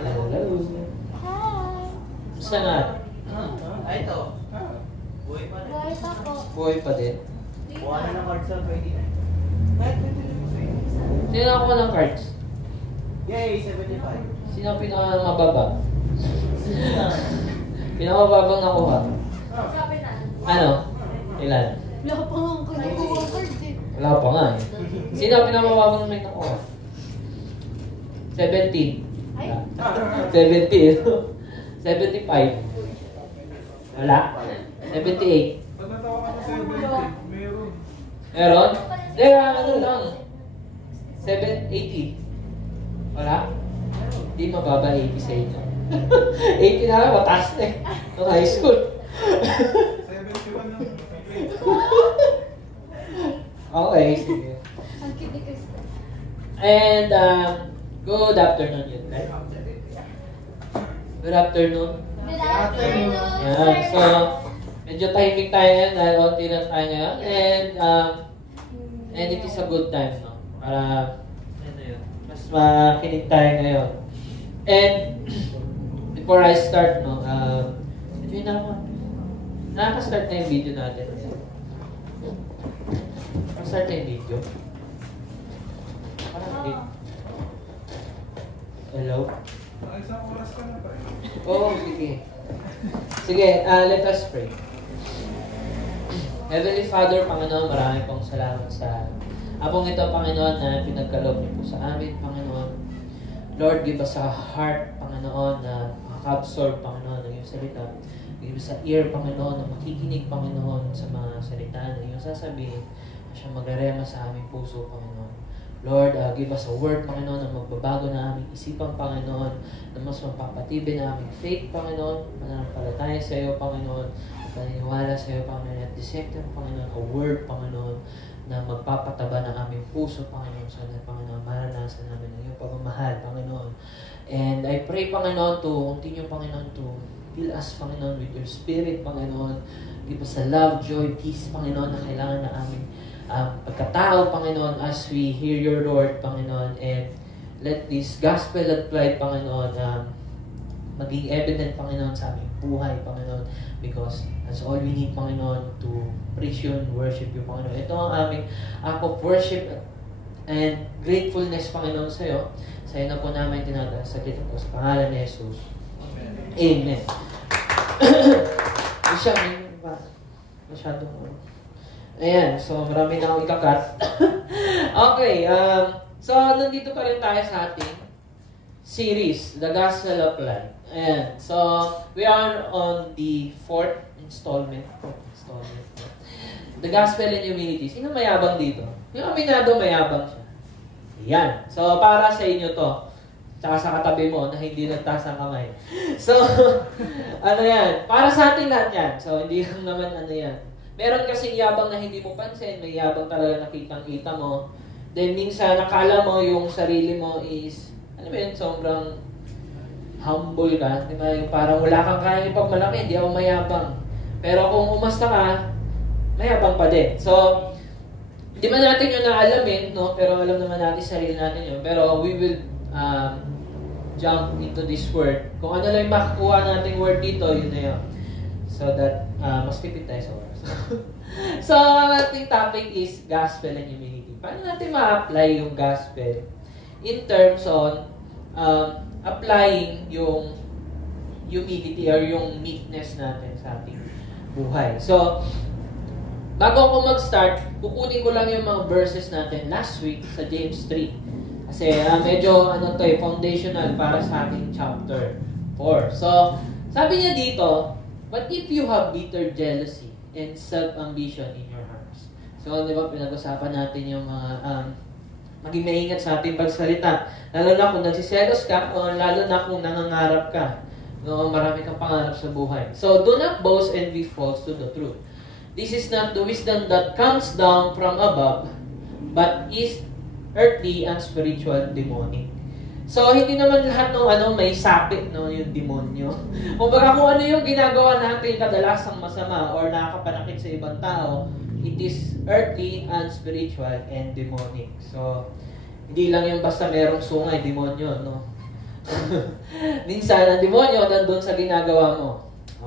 Hello. Hi! Saan nga? Ito. Buhay pa rin. Buhay pa po. Buhay pa din. Buha na ng cards sa 29. Sino ako ng cards? Yay, 75. Sino ang pinakamababa? Pinakamababang nakuha? Sabi na. Ano? Ilan? Wala pa nga ang kinukuha cards eh. Wala pa nga eh. Sino ang pinakamababang may nakuha? 70. Ay. 70. 75. Wala? 78. Pag natawa ka sa 70, meron. Meron? Teka, ano lang? 780. Wala? Hindi mababa 80 sa inyo. 80 na lang, mataas na eh. Nung high school. 71 lang. Okay, sige. Ang kinikis. And, good afternoon yun, right? Good afternoon. Good afternoon, Yan, sir. so, medyo tahimik tayo ngayon dahil onti lang tayo ngayon. And it is a good time, no? Para, ano yun, mas makinig tayo ngayon. And, before I start, no, medyo yun ako. Nakaka-start na yung video natin. Nakaka-start na yung video. Parang hindi. Hello? Isang oras ka na ba? Oo, sige. Sige, let us pray. Heavenly Father, Panginoon, marami pong salamat sa apong ito, Panginoon, na pinagkaloob niyo po sa amin, Panginoon. Lord, give us a heart, Panginoon, na makaka-absorb, Panginoon, ng iyong salita. Give us a ear, Panginoon, na makikinig, Panginoon, sa mga salita na iyong sasabihin, na siya magrarema sa aming puso, Panginoon. Lord, give us a word, Panginoon, na magbabago na aming isipan, Panginoon, na mas mapapatibay na aming faith, Panginoon, mananampalataya sa iyo, Panginoon, paniniwala sa iyo, Panginoon, at deceptive, Panginoon, a word, Panginoon, na magpapataba ng aming puso, Panginoon, sana, Panginoon, maranasan namin ang iyong pagmamahal, Panginoon. And I pray, Panginoon, to continue, Panginoon, to fill us, Panginoon, with your spirit, Panginoon. Give us a love, joy, peace, Panginoon, na kailangan na aming pagkatao, Panginoon, as we hear your Lord, Panginoon, and let this gospel applied, Panginoon, maging evident, Panginoon, sa aming buhay, Panginoon, because that's all we need, Panginoon, to praise you and worship you, Panginoon. Ito ang aming act of worship and gratefulness, Panginoon, sa iyo. Sa iyo na po namin tinataas sa dito po sa pangalan ni Jesus. Amen. Siya, masyadong ayan, so marami na akong ikakat. Okay, so nandito pa rin tayo sa ating series, The Gospel Applied. Ayan, so we are on the fourth installment. The Gospel and Humility. Sino mayabang dito? Yung aminado mayabang siya. Ayan, so para sa inyo to. Tsaka sa katabi mo na hindi nagtaas ang kamay. So, ano yan? Para sa ating lahat yan. So, hindi lang naman ano yan. Meron kasing yabang na hindi mo pansin, may yabang talaga nakitang-kita mo. Then minsan nakala mo yung sarili mo is, ano ba yun, sobrang humble ka. Diba? Yung parang wala kang kaya ipagmalaki, hindi ako mayabang. Pero kung umasta ka, mayabang pa din. So, hindi man natin yun naalamin, no? Pero alam naman natin sarili natin yun. Pero we will jump into this word. Kung ano lang makakuha nating word dito, yun na yun. So that, mas tipid tayo sa oras. So, ang ating topic is gospel and humility. Paano natin ma-apply yung gospel in terms on applying yung humility or yung meekness natin sa ating buhay. So, bago ako mag-start, kukunin ko lang yung mga verses natin last week sa James 3. Kasi medyo foundational para sa ating chapter 4. So, sabi niya dito, but if you have bitter jealousy and self-ambition in your hearts. So, di ba, pinag-usapan natin yung mga maging maingat sa ating pagsalita. Lalo na kung nagsiselos ka o lalo na kung nangangarap ka. No, marami kang pangarap sa buhay. So, do not boast and be false to the truth. This is not the wisdom that comes down from above, but is earthly and spiritual, demonic. So, hindi naman lahat ng may sapit, no, yung demonyo. Kumbaga kung ano yung ginagawa natin kadalasang masama or nakakapanakit sa ibang tao, it is earthly and spiritual and demonic. So, hindi lang yung basta merong sungay, demonyo, no? Minsan, ang demonyo nandun sa ginagawa mo.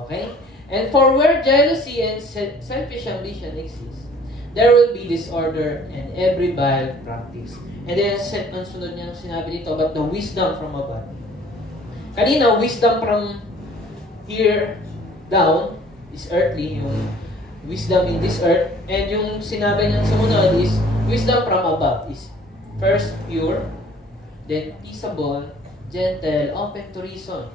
Okay? And for where jealousy and selfish ambition exist, there will be disorder and every vile practice. And then, ang sunod niya sinabi dito, but the wisdom from above. Kanina, wisdom from here down is earthly, yung wisdom in this earth. And yung sinabi niyang sumunod is, wisdom from above is first pure, then peaceable, gentle, open to reason,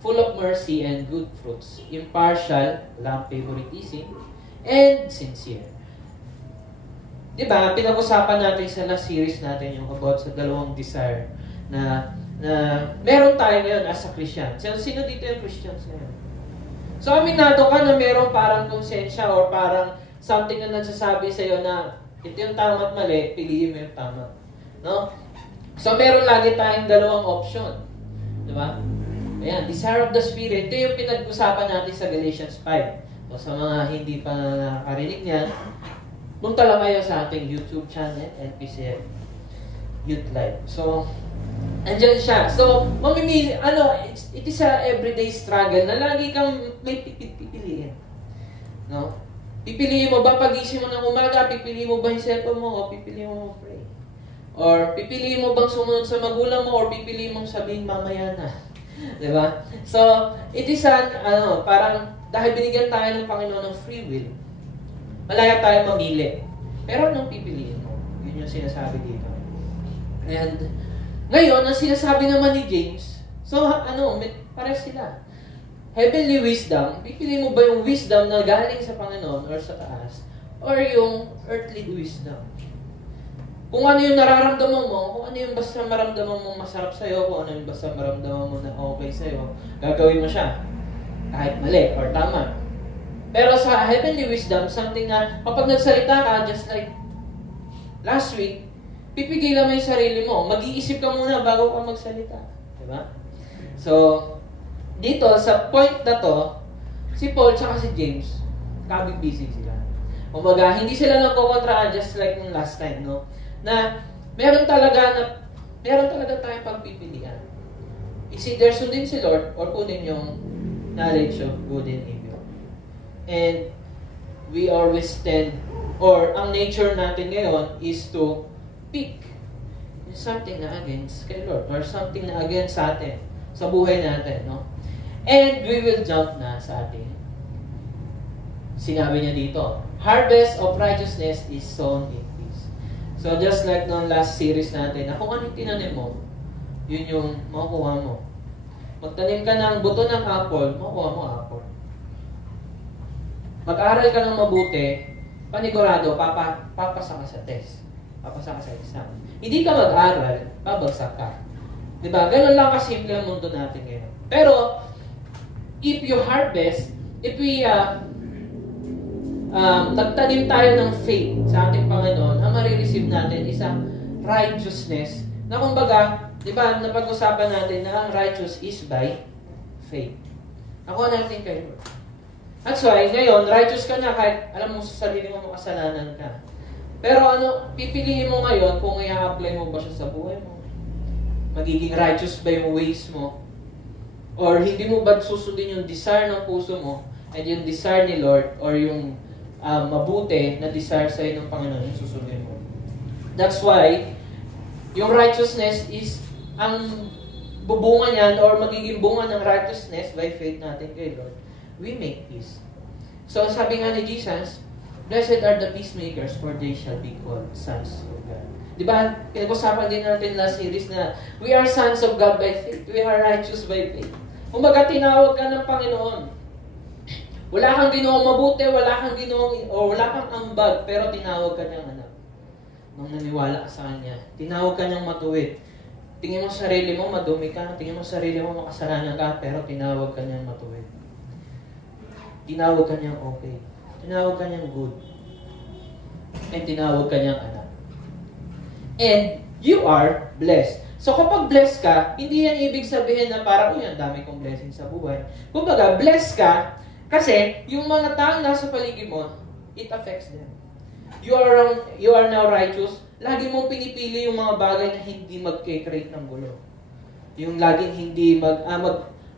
full of mercy and good fruits, impartial, walang favoritism, and sincere. Diba, pinag-usapan natin sa last series natin yung about sa dalawang desire na meron tayo ngayon as a Christian. Sino dito yung Christians ngayon? So, aminado ka na meron parang konsensya or parang something na nagsasabi sa'yo na ito yung tama at mali, piliin mo yung tama. No? So, meron lagi tayong dalawang option. Diba? Ayan, desire of the Spirit. Ito yung pinag-usapan natin sa Galatians 5. O sa mga hindi pa nakarinig niyan, punta lang kayo sa ating YouTube channel, NPCF Youth Live. So, andyan siya. So, mamimili, it is a everyday struggle na lagi kang may pipiliin. No? Pipiliin mo ba pagising mo ng umaga, pipiliin mo ba yung cellphone mo, o pipiliin mo pray? Or pipiliin mo bang sumunod sa magulang mo, or pipiliin mong sabihin mamaya na? Diba? So, it is parang dahil binigyan tayo ng Panginoon ng free will, malaya tayo mamili. Pero anong pipiliin mo? Yun yung sinasabi dito. And ngayon, ang sinasabi naman ni James, so pares sila. Heavenly wisdom, pipiliin mo ba yung wisdom na galing sa Panginoon or sa taas? Or yung earthly wisdom? Kung ano yung nararamdaman mo, kung ano yung basta maramdaman mo masarap sa'yo, kung ano yung basta maramdaman mo na okay sa'yo, gagawin mo siya. Kahit mali or tama. Pero sa heavenly wisdom, something na kapag nagsalita ka, just like last week, pipigilan mo yung sarili mo. Mag-iisip ka muna bago ka magsalita. Diba? So, dito, sa point na to, si Paul tsaka si James, kabig-busy sila. Kumbaga, hindi sila nagkokontraan just like nung last time, no? Na meron talaga tayong pagpipilian. Is either sundin si Lord or kunin yung knowledge of good and evil. And we always tend, or ang nature natin ngayon is to pick something na against kay Lord or something na against sa atin, sa buhay natin, no? And we will jump na sa ating sinabi niya dito, harvest of righteousness is sown in peace. So just like nung last series natin, na kung ano tinanim mo, yun yung makukuha mo. Magtanim ka ng buto ng apple, makukuha mo apple. Mag-aral ka ng mabuti, panigurado, papasa ka sa test. Papasa ka sa exam. Hindi ka mag-aral, babagsak ka. Diba? Ganun lang kasimple ang mundo natin ngayon. Pero, if you harvest, if we nagtanim tayo ng faith sa ating Panginoon, ang marireceive natin is ang righteousness na kumbaga, di ba, napag-usapan natin na ang righteous is by faith. Nakuha natin kayo. That's why, ngayon, righteous ka na kahit alam mo sa sarili mo makasalanan ka. Pero pipiliin mo ngayon kung i-apply mo ba siya sa buhay mo? Magiging righteous ba yung ways mo? Or hindi mo ba susundin yung desire ng puso mo and yung desire ni Lord or yung mabuti na desire sa'yo ng Panginoon yung susundin mo? That's why, yung righteousness is ang bubunga niyan or magiging bunga ng righteousness by faith natin kay Lord. We make peace. So sabi nga ni Jesus, blessed are the peacemakers for they shall be called sons of God. Diba, pinag-usapan din natin last series na we are sons of God by faith. We are righteous by faith. Kumbaga, tinawag ka ng Panginoon. Wala kang ginawang mabuti, wala kang ambag, pero tinawag ka niyang anak. Nung naniwala ka sa Kanya, tinawag ka niyang matuwid. Tingin mo sarili mo, madumi ka. Tingin mo sarili mo, makasalanan ka, pero tinawag ka niyang matuwid. Tinawag ka niyang okay. Tinawag ka niyang good. And tinawag ka niyang anak. And you are blessed. So kapag blessed ka, hindi yan ibig sabihin na parang, ang dami kong blessing sa buhay. Kumbaga, blessed ka, kasi yung mga taong nasa paligid mo, it affects them. You are now righteous, lagi mong pinipili yung mga bagay na hindi mag-create ng gulo. Yung laging hindi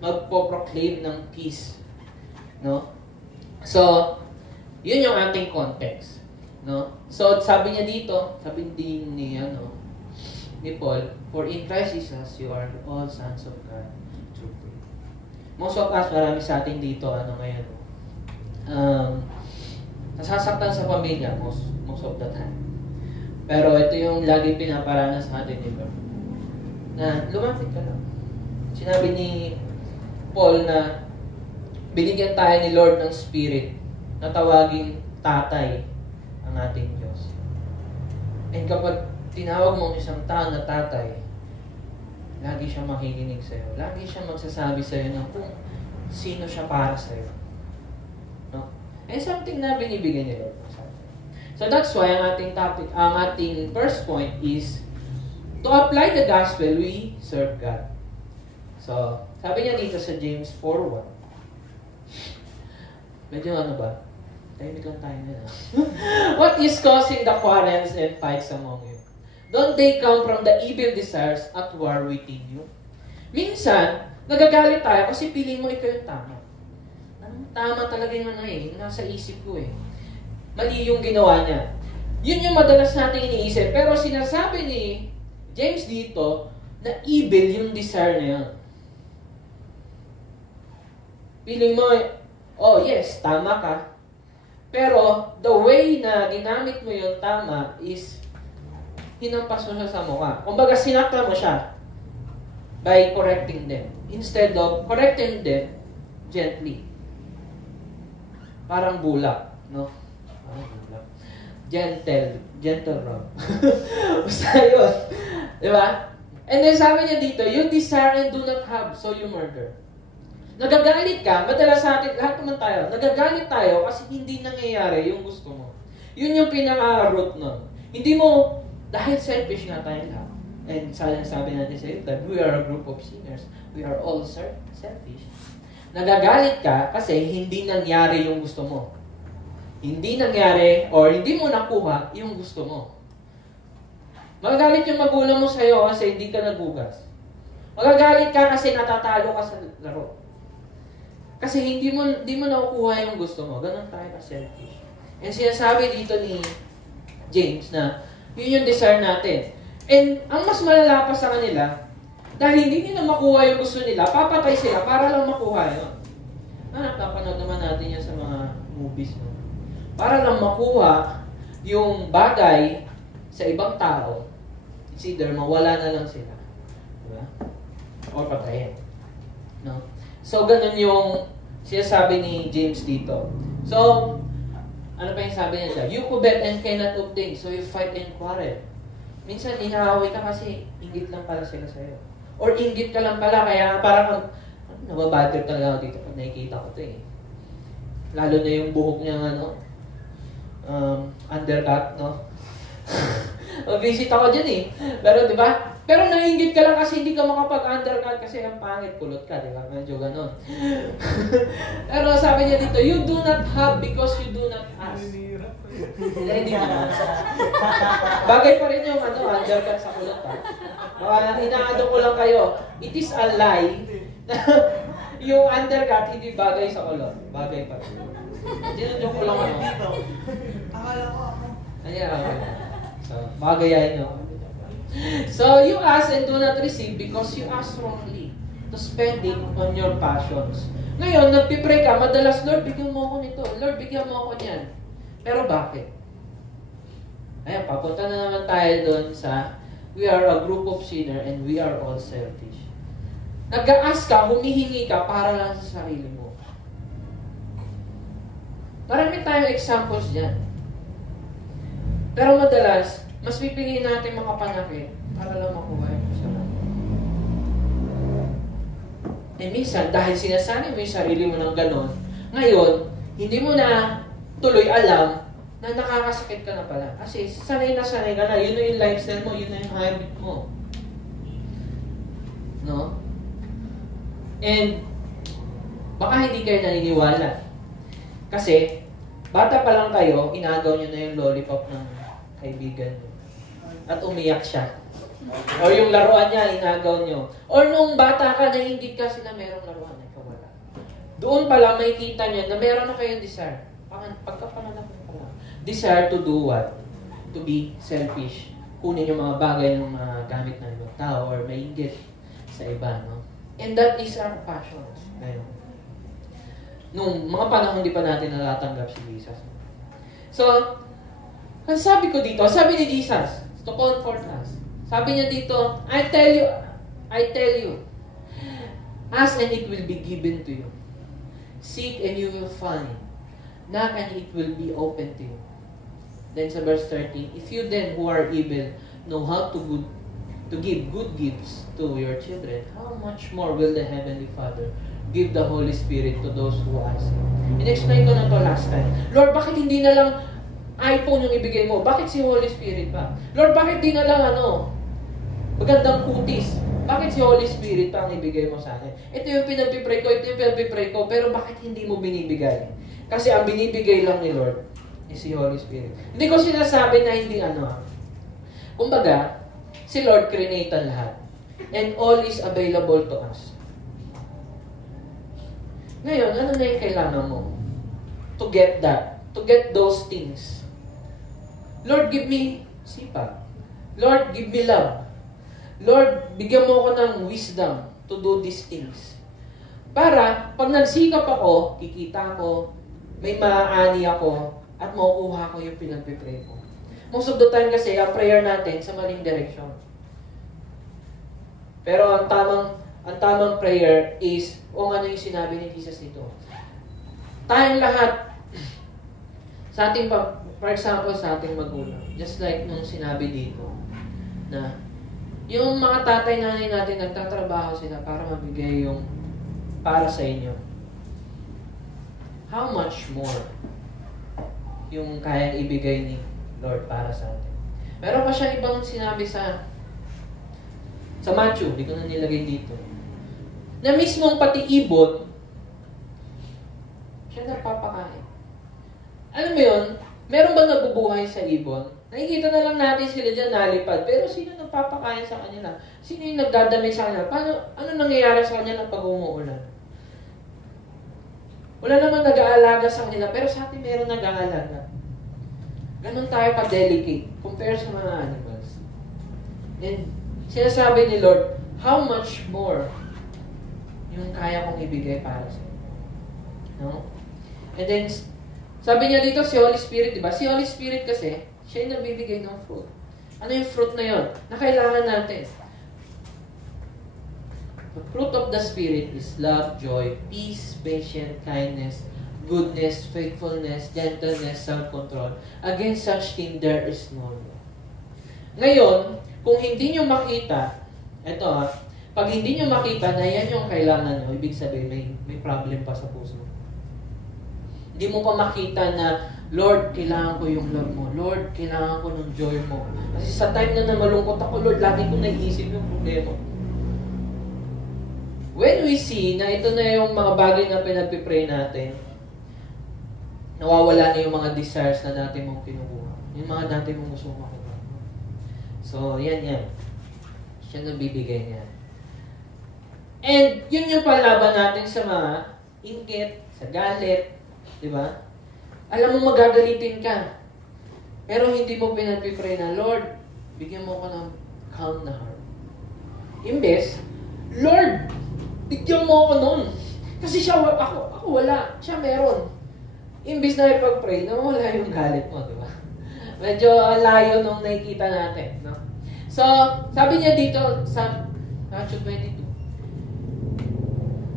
magpo-proclaim ng peace. No? So, yun yung ating context. No? So, sabi niya dito, sabi din ni Paul, for in Christ Jesus, you are all sons of God through faith. Most of us, marami sa atin dito, ngayon, nasasaktan sa pamilya, most of the time. Pero ito yung lagi pinaparanas sa atin, di ba? Na lumapit ka lang. Sinabi ni Paul na binigyan tayo ni Lord ng Spirit na tawaging tatay ang ating Diyos. And kapag tinawag mo isang tao na tatay, lagi siya makikinig sa'yo. Lagi siya magsasabi sa'yo ng kung sino siya para sa'yo. No? And something na binibigyan ni Lord sa atin. So that's why ang ating first point is to apply the gospel, we serve God. So, sabi niya dito sa James 4:1. Medyo ba? Tahimik lang tayo na. What is causing the quarrels and fights among you? Don't they come from the evil desires at war within you? Minsan, nagagalit tayo kasi piling mo ikaw yung tama. Tama talaga yung nasa isip ko eh. Mali yung ginawa niya. Yun yung madalas natin iniisip. Pero sinasabi ni James dito na evil yung desire na yun. Piling mo, oh yes, tama ka. Pero the way na ginamit mo yung tama is hinampas mo siya sa mukha. Kumbaga, sinakta mo siya by correcting them. Instead of correcting them gently. Parang bulak, no? Parang bulak. Gentle wrong. Basta yun. Diba? And then sabi niya dito, you desire and do not have, so you murder. Nagagalit ka, madalas sa atin, lahat naman tayo, nagagalit tayo kasi hindi nangyayari yung gusto mo. Yun yung pinaka-root nun. Hindi mo, dahil selfish nga tayo lahat. And sabi natin sa iyo, that we are a group of sinners. We are all selfish. Nagagalit ka kasi hindi nangyari yung gusto mo. Hindi nangyari or hindi mo nakuha yung gusto mo. Magagalit yung magulang mo sa iyo kasi hindi ka nagugas. Magagalit ka kasi natatalo ka sa laro. Kasi hindi mo nakukuha yung gusto mo. Ganun tayo ka-selfish. And sinasabi dito ni James na yun yung desire natin. And ang mas malala pa sa kanila, dahil hindi nila makuha yung gusto nila, papatay sila para lang makuha yun. Napapanood naman natin yan sa mga movies. No? Para lang makuha yung bagay sa ibang tao, it's either mawala na lang sila. Diba? Or patayin. No? So, ganun yung sinasabi ni James dito. So, ano pa yung sabi niya siya? You covet and cannot obtain, so you fight and quarrel. Minsan, inaaway ka kasi inggit lang pala sila sa'yo. Or inggit ka lang pala, kaya parang nababatter talaga ako dito pag nakikita ko ito eh. Lalo na yung buhok niya, undercut, no? Visit ako dyan eh. Pero, di ba? Pero naiingit ka lang kasi hindi ka makapag-undercut kasi ang pangit, kulot ka, di ba? Medyo ganon. Pero sabi niya dito, you do not have because you do not ask. Hindi naman. Bagay pa rin yung undercut sa kulot pa. Inaado ko lang kayo. It is a lie na yung undercut hindi bagay sa kulot. Bagay pa rin. Dinudyo ko lang dito. Akala ko ako. Ayan. So, magayain nyo. So, you ask and do not receive because you ask wrongly to spend it on your passions. Ngayon, nagpipray ka, madalas, Lord, bigyan mo ako nito. Lord, bigyan mo ako niyan. Pero bakit? Ayan, papunta na naman tayo doon sa we are a group of sinners and we are all selfish. Nag-a-ask ka, humihingi ka para lang sa sarili mo. Marami tayong examples dyan. Pero madalas, mas pipiliin natin makapanakit para lang makuha yung kasalanan. E minsan, dahil sinasanay mo yung sarili mo ng ganon, ngayon, hindi mo na tuloy alam na nakakasakit ka na pala. Kasi sanay ka na. Yun na yung lifestyle mo, yun na yung habit mo. No? And, baka hindi kayo naniniwala. Kasi, bata pa lang kayo, inagaw nyo na yung lollipop ng kaibigan nyo. At umiyak siya. Or yung laruan niya, inagaw nyo. Or nung bata ka, nainggit ka sila merong laruan, ikaw wala. Doon pala makikita nyo na meron na kayong desire. Pagkapanganak mo pala. Desire to do what? To be selfish. Kunin yung mga bagay ng mga gamit ng ibang tao or mainggit sa iba, no? And that is our passion ngayon. Nung mga panahon hindi pa natin natatanggap si Jesus. So, ang sabi ko dito, sabi ni Jesus, to comfort us. Sabi niya dito, I tell you, ask and it will be given to you. Seek and you will find. Knock and it will be open to you. Then sa verse 13, if you then who are evil know how to give good gifts to your children, how much more will the Heavenly Father give the Holy Spirit to those who ask Him? In-explain ko na to last time. Lord, bakit hindi na lang iPhone yung ibigay mo? Bakit si Holy Spirit pa? Lord, bakit di na lang magandang kutis? Bakit si Holy Spirit pa ang ibigay mo sa akin? Ito yung pinagpipray ko, pero bakit hindi mo binibigay? Kasi ang binibigay lang ni Lord is si Holy Spirit. Hindi ko sinasabi na hindi Kumbaga, si Lord created lahat. And all is available to us. Ngayon, ano na yung kailangan mo? To get that. To get those things. Lord, give me sipag. Lord, give me love. Lord, bigyan mo ako ng wisdom to do these things. Para, pag nagsikap ako, kikita ko, may maaani ako, at makukuha ko yung pinagpipray ko. Most of the time kasi, ang prayer natin sa maling direksyon. Pero ang tamang prayer is, ano yung sinabi ni Jesus dito. Tayong lahat, sa ating, for example, sa ating magulang, just like nung sinabi dito, na yung mga tatay nanay natin nagtatrabaho sila para mabigay yung para sa inyo. How much more yung kayang ibigay ni Lord para sa atin? Meron pa siya ibang sinabi sa Matthew, hindi ko na nilagay dito, na mismong pati ibon, siya nagpapakain. Alam mo yun, meron ba nabubuhay sa ibon? Nakikita na lang natin sila dyan nalipad, pero sino nagpapakain sa kanila? Sino yung nagdadamay sa kanila? Ano nangyayari sa kanila pag umuulan? Wala naman nag-aalaga sa kanila, pero sa atin meron nag-aalaga. Ganon tayo ka-delicate compare sa mga animals. And sinasabi ni Lord, how much more yung kaya kong ibigay para sa inyo. No? And then, sabi niya dito, si Holy Spirit, diba? Si Holy Spirit kasi, siya yung nagbibigay ng fruit. Ano yung fruit na yun? Na kailangan natin. The fruit of the Spirit is love, joy, peace, patience, kindness, goodness, faithfulness, gentleness, self-control. Against such thing, there is no law. Ngayon, kung hindi nyo makita, pag hindi nyo makita na yan yung kailangan nyo, ibig sabihin, may problem pa sa puso. Hindi mo pa makita na, Lord, kailangan ko yung love mo. Lord, kailangan ko ng joy mo. Kasi sa time na malungkot ako, Lord, lagi ko naiisip yung problema. When we see na ito na yung mga bagay na pinagpipray natin, nawawala na yung mga desires na dati mong kinukuha. Yung mga dati mong gusto makuha. So, yan. Siya nabibigay niya. And, yun yung palaban natin sa mga inggit, sa galit, di ba? Alam mo magagalitin ka. Pero hindi mo pinagpipray na, Lord, bigyan mo ko ng calm na heart. Imbes, Lord, bigyan mo ako nun. Kasi ako wala. Siya meron. Imbes na ipag-pray, nawala yung galit mo, di ba? Medyo layo nung nakikita natin. No? So, sabi niya dito sa Matthew 22,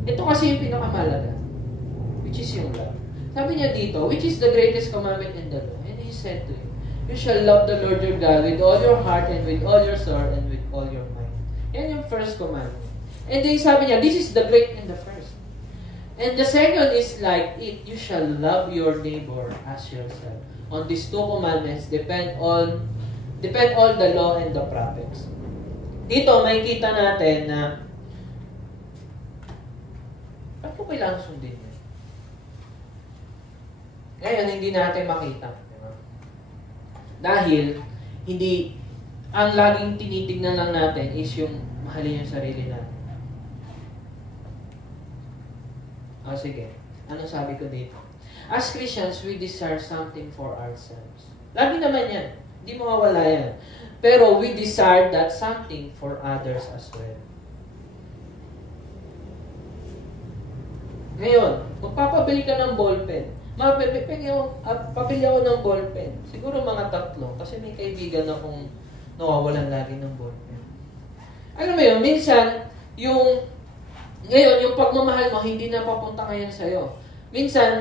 ito kasi yung pinakamalaga, which is yung love. Sabi niya dito, which is the greatest commandment in the law. And He said to him, you shall love the Lord your God with all your heart and with all your soul and with all your mind. Yan yung first commandment. And then sabi niya, this is the great and the first. And the second is like it, you shall love your neighbor as yourself. On these two commandments depend all the law and the prophets. Dito, makikita natin na bakit ko kailangan sundin yun? Ngayon, hindi natin makita. Diba? Dahil, hindi ang laging tinitignan lang natin is yung mahalin yung sarili natin. O sige, anong sabi ko dito? As Christians, we desire something for ourselves. Lagi naman yan. Hindi mawawala yan. Pero we desire that something for others as well. Ngayon, magpapabili ka ng ballpen. Papili ako ng ballpen. Siguro mga 3. Kasi may kaibigan akong nawawalan lagi ng ballpen. Alam mo yun, minsan, ngayon, yung pagmamahal mo, hindi na papunta ngayon sa'yo. Minsan,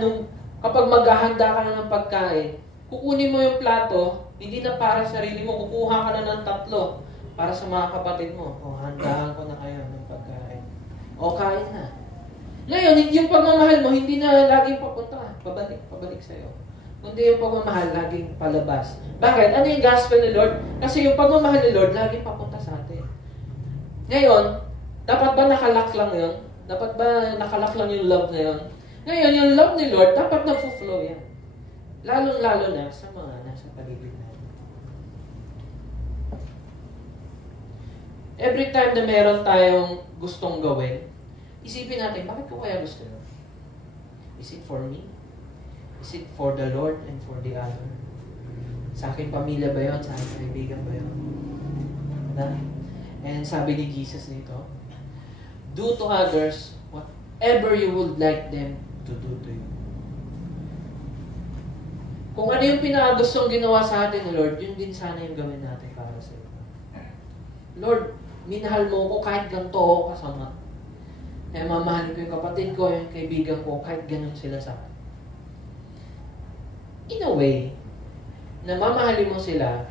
kapag maghahanda ka na ng pagkain, kukunin mo yung plato, hindi na para sa sarili mo, kukuha ka na ng 3 para sa mga kapatid mo. O, handaan ko na kayo ng pagkain. O, kain na. Ngayon, yung pagmamahal mo, hindi na laging papunta. Pabalik sa'yo. Kundi yung pagmamahal, laging palabas. Bakit? Ano yung gospel ni Lord? Kasi yung pagmamahal ni Lord, laging papunta sa atin. Ngayon, dapat ba nakalak lang yun? Dapat ba nakalak lang yung love na yun? Ngayon, yung love ni Lord, dapat nag-flow yan. Lalong-lalo na sa mga nasa paligid natin. Every time na meron tayong gustong gawin, isipin natin, bakit ko kaya gusto yun? Is it for me? Is it for the Lord and for the other? Sa aking pamilya ba yun? Sa aking kaibigan ba yun? And sabi ni Jesus dito, do to others whatever you would like them to do to you. Kung ano yung pinakagustong ginawa sa atin, Lord, yun din sana yung gawin natin para sa iyo. Lord, minahal mo ko kahit ganito ako kasama. Kaya mamahalin ko yung kapatid ko, yung kaibigan ko, kahit ganun sila sa akin. In a way, na mamahalin mo sila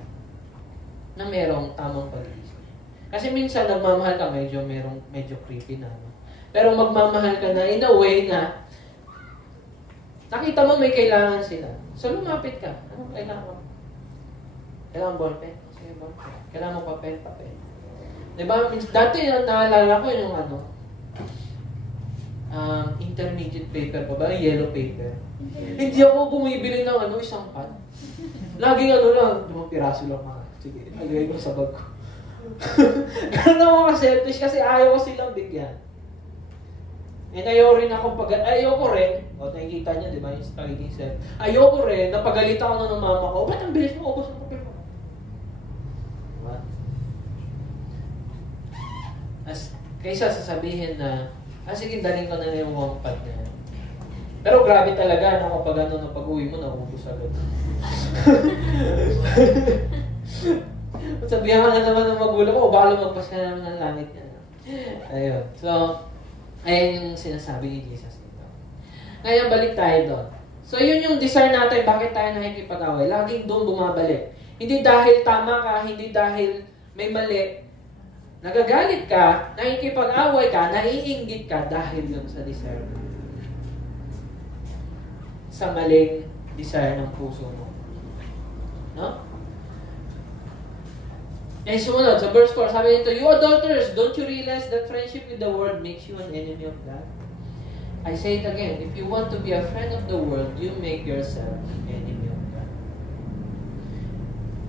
na merong tamang pag-iisip. Kasi minsan nagmamahal ka, medyo creepy na. No? Pero magmamahal ka na in a way na nakita mo may kailangan sila. So lumapit ka. Anong kailangan mo? Kailangan ballpen? Sige, ballpen. Kailangan mo papel? Diba? Dati naalala ko yung intermediate paper pa ba? Yellow paper. Hindi ako bumibili ng isang pan. Laging lang, 5 piraso lang mga. Sige, nalagay ko sa bag ko. Ganun ako ka-selfish kasi ayaw ko silang bigyan. And ayoko rin, nakikita niya, di ba, yung pagiging self. Ayoko rin, napagalitan ako ng mama ko, ba't ang bilis mo, ubos ang papel mo? Diba? Kaysa sasabihin na, sige, daling ko na yung pad niya. Pero grabe talaga, kapag pag-uwi mo, naubos agad. Sabihan ka na naman ng magulang ko, baka lumagpas ka naman ng langit niya. Ayun. So, ayan yung sinasabi ni Jesus dito. Ngayon, balik tayo doon. So, yun yung desire natin, bakit tayo nakikipag-away. Laging doon bumabalik. Hindi dahil tama ka, hindi dahil may mali. Nagagalit ka, nakikipag-away ka, naiinggit ka dahil yun sa desire mo. Sa maling desire ng puso mo. No? And sumunod, sa verse 4, sabi nito, you adulterers, don't you realize that friendship with the world makes you an enemy of God? I say it again, if you want to be a friend of the world, you make yourself an enemy of God.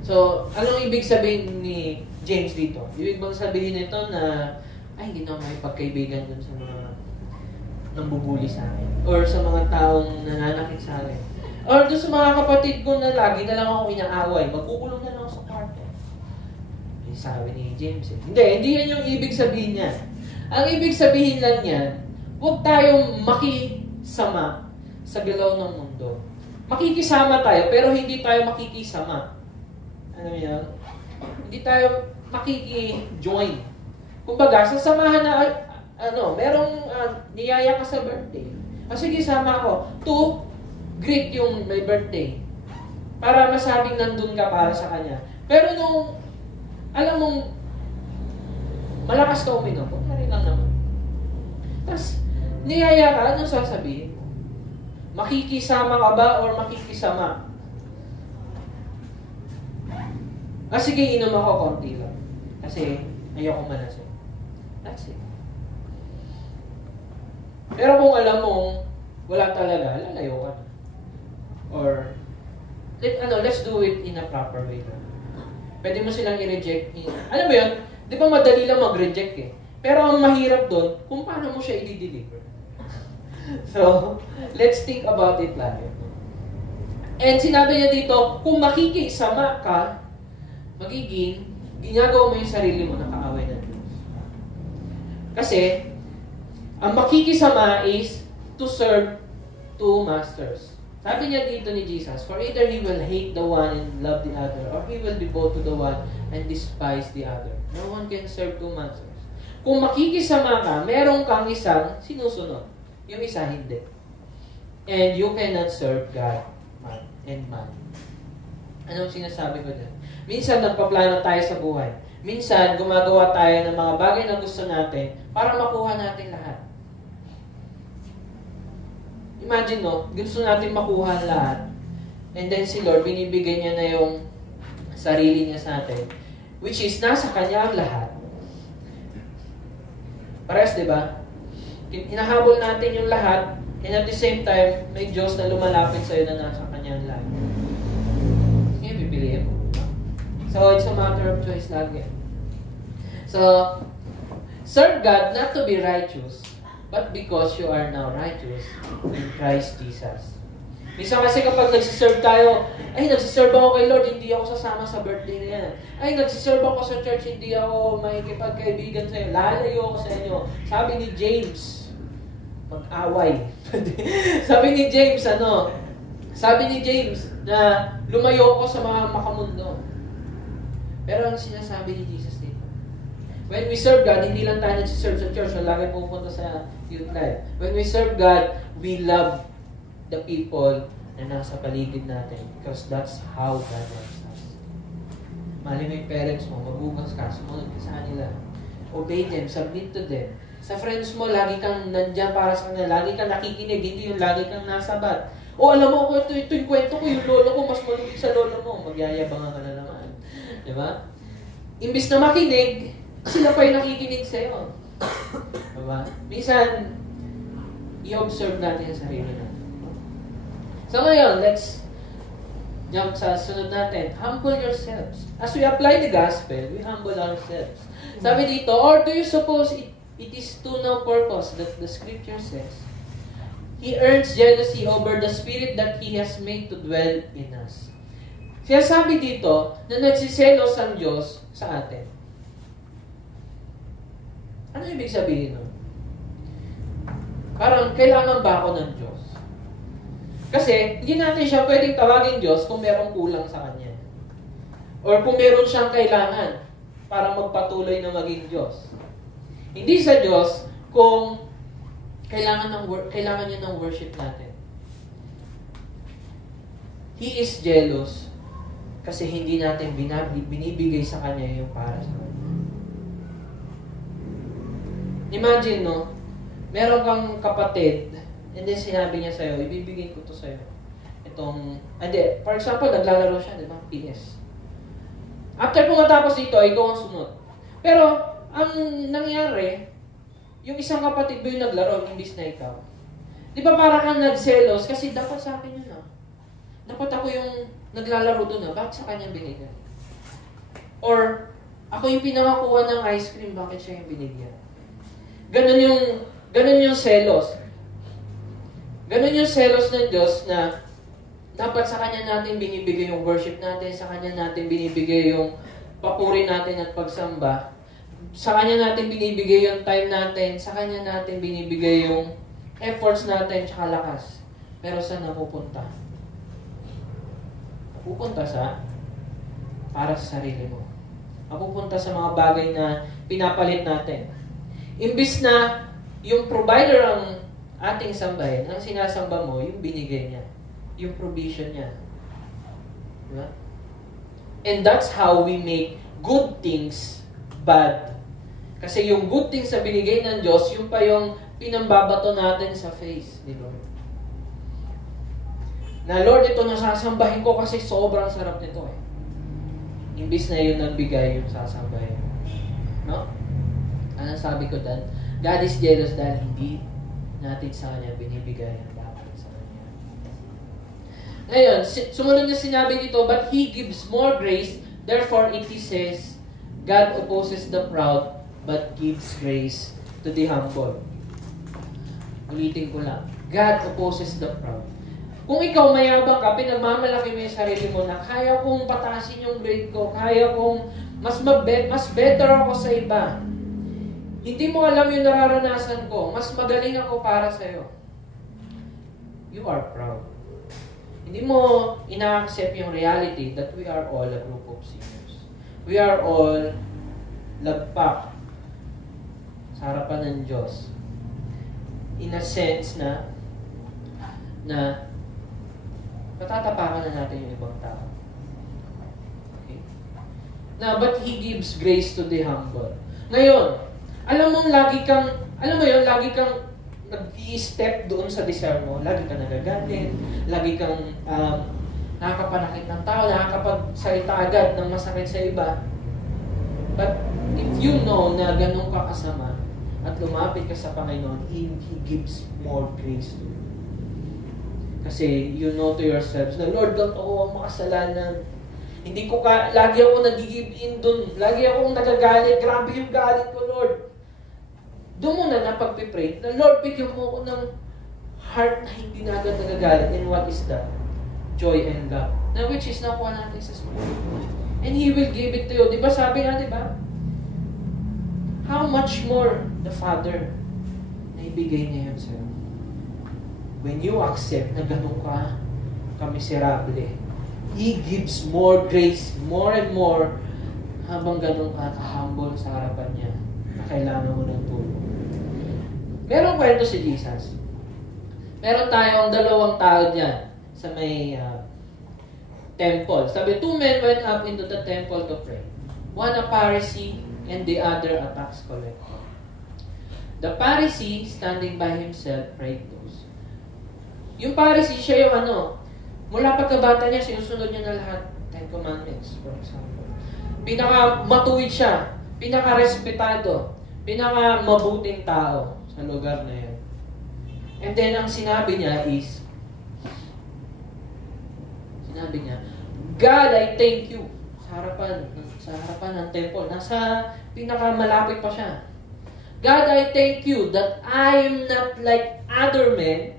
So, anong ibig sabihin ni James dito? Ibig bang sabihin nito na, hindi na ako makipagkaibigan dun sa mga nambubuli sa akin. Or sa mga taong nananakit sa akin. Or dun sa mga kapatid ko na lagi na lang ako inaaway. Magkukulong na lang ako sa kwarto. Sabi ni James. Hindi yan yung ibig sabihin niya. Ang ibig sabihin lang niyan, huwag tayong makisama sa galaw ng mundo. Makikisama tayo, pero hindi tayo makikisama. Alam mo yan? Hindi tayo makiki-join. Kumbaga, sasamahan na, merong niyaya ka sa birthday. Sige, sama ko. To greet yung may birthday. Para masabing nandun ka para sa kanya. Pero alam mong malakas ka uminom, huwag na rin lang naman. Tapos, niyaya ka, anong sasabihin mo? Makikisama ka ba or makikisama? Sige, inom ako konti lang. Kasi, ayoko manasin. That's it. Pero kung alam mong wala talaga, lalayo ka na. Or, let's do it in a proper way. Pwede mo silang i-reject. Alam mo yun, di ba madali lang mag-reject eh. Pero ang mahirap doon, kung paano mo siya i-deliver. So, let's think about it lagi. And sinabi niya dito, kung makikisama ka, magiging, ginagawa mo yung sarili mo na kaaway ng Diyos. Kasi, ang makikisama is to serve two masters. Sabi niya dito ni Jesus, for either he will hate the one and love the other, or he will devote to the one and despise the other. No one can serve two masters. Kung makikisama ka, meron kang isang sinusunod. Yung isa, hindi. And you cannot serve God and man. Anong sinasabi ko dyan? Minsan, nagpaplano tayo sa buhay. Minsan, gumagawa tayo ng mga bagay na gusto natin para makuha natin lahat. Imagine, no? Gusto natin makuha lahat. And then si Lord, binibigay niya na yung sarili niya sa atin. Which is, nasa Kanya ang lahat. Parehas, di ba? Hinahabol natin yung lahat, and at the same time, may Diyos na lumalapit sa'yo na nasa Kanya ang lahat. Sige, pipiliin mo. So, it's a matter of choice lagi. So, serve God not to be righteous, but because you are now righteous in Christ Jesus. Minsan kasi kapag nagsiserve tayo, ay, nagsiserve ako kay Lord, hindi ako sasama sa birthday na yan. Ay, nagsiserve ako sa church, hindi ako makikipagkaibigan sa iyo. Lalayo ako sa inyo. Sabi ni James, mag-away. Sabi ni James na lumayo ako sa mga makamundo. Pero ang sinasabi ni Jesus dito, when we serve God, hindi lang tayo nagsiserve sa church, so lagi pupunta sa youth life. When we serve God, we love the people na nasa paligid natin because that's how God loves us. Mali mo yung parents mo, magugas ka, sumunod ka sa kanila. Obey them, submit to them. Sa friends mo, lagi kang nandiyan para sa kanila, lagi kang nakikinig, hindi yung lagi kang nasabat. O alam mo, ito yung kwento ko, yung lolo ko, mas malupit sa lolo mo, magyayabang ka na naman. Diba? Imbis na makinig, sila pa yung nakikinig sa'yo. Diba? Minsan, i-observe natin yung sarili natin. So ngayon, let's jump sa sunod natin. Humble yourselves. As we apply the gospel, we humble ourselves. Sabi dito, or do you suppose it is to no purpose that the scripture says, He earns jealousy over the spirit that He has made to dwell in us. Kaya sabi dito, na nagsiselos ang Diyos sa atin. Ano ibig sabihin nun? Parang, kailangan ba ako ng Diyos? Kasi, hindi natin siya pwedeng tawagin Diyos kung merong kulang sa Kanya. Or kung meron siyang kailangan para magpatuloy na maging Diyos. Hindi sa Diyos kung kailangan niya ng worship natin. He is jealous kasi hindi natin binibigay sa Kanya yung para sa Kanya. Imagine, no? Meron kang kapatid, and then sinabi niya sa'yo, ibibigay ko to sa'yo. For example, naglalaro siya, di ba? PS. After kung matapos dito, ikaw ang sunod. Pero, ang nangyari, yung isang kapatid mo yung naglaro, imbis na ikaw. Di ba para kang nagselos? Kasi dapat sa akin yun, Dapat ako yung naglalaro doon, Bakit sa kanya binigyan? Or, ako yung pinakakuha ng ice cream, bakit siya yung binigyan? Ganun yung selos. Ganun yung selos ng Diyos na dapat sa Kanya natin binibigay yung worship natin, sa Kanya natin binibigay yung papuri natin at pagsamba, sa Kanya natin binibigay yung time natin, sa Kanya natin binibigay yung efforts natin tsaka lakas. Pero saan napupunta? Napupunta sa para sa sarili mo. Napupunta sa mga bagay na pinapalit natin. Imbis na yung provider ang ating sambahin, ang sinasamba mo, yung binigay niya. Yung provision niya. Diba? And that's how we make good things bad. Kasi yung good things na binigay ng Diyos, yung pa yung pinambabato natin sa face ni Lord. Na Lord, ito nasasambahin ko kasi sobrang sarap nito Imbis na yun nagbigay yung sasambahin. No? Ano sabi ko dahil? God is jealous dahil hindi natin sa Kanya binibigay ang dapat sa Kanya. Ngayon, sumunod na sinabi dito, but He gives more grace Therefore, it says, God opposes the proud, but gives grace to the humble. Ulitin ko lang. God opposes the proud. Kung ikaw mayabang ka, pinagmamalaki mo yung sarili mo na kaya kong patasin yung grade ko, kaya kong mas better ako sa iba. Hindi mo alam yung nararanasan ko, mas magaling ako para sa'yo. You are proud. Hindi mo ina-accept yung reality that we are all a group of sinners. We are all lagpak sa harapan ng Diyos. In a sense na matatapakan na natin yung ibang tao. Okay? Now, but He gives grace to the humble. Ngayon, alam mo lagi kang nag-i-step doon sa desire mo. Lagi kang nagagalit, lagi kang nakakapanakit ng tao, nakakapagsalita agad ng masakit sa iba. But if you know na ganun ka kasama at lumapit ka sa Panginoon, He gives more grace to you. Kasi you know to yourselves na, Lord, don't ako ang makasalanan. Hindi ko lagi ako nag-give in dun. Lagi akong nagagalit. Grabe yung galit ko, Lord. Doon mo na napagpipray na, Lord, bigyan mo ako ng heart na hindi na agad nagagalit. And what is that? Joy and love. Na which is nakuha natin sa Spirit. And He will give it to you. Diba sabi nga, diba? How much more the Father na ibigay niya yun sa'yo? When you accept na ganun ka miserable, He gives more grace, more and more, habang ganun ka humble sa harapan niya na kailangan mo ng tulong. Merong kwento si Jesus. Meron tayong dalawang tao dyan sa may temple. Sabi, 2 men went up into the temple to pray. One a Pharisee and the other a tax collector. The Pharisee, standing by himself, prayed thus. Yung Pharisee, siya yung mula pagkabata niya, sinusunod niya na lahat 10 Commandments, for example. Pinaka-matuwid siya, pinaka-respetado, pinaka-mabuting tao sa lugar na yan. And then, ang sinabi niya is, God, I thank you. Sa harapan ng temple. Nasa pinaka-malapit pa siya. God, I thank you that I am not like other men,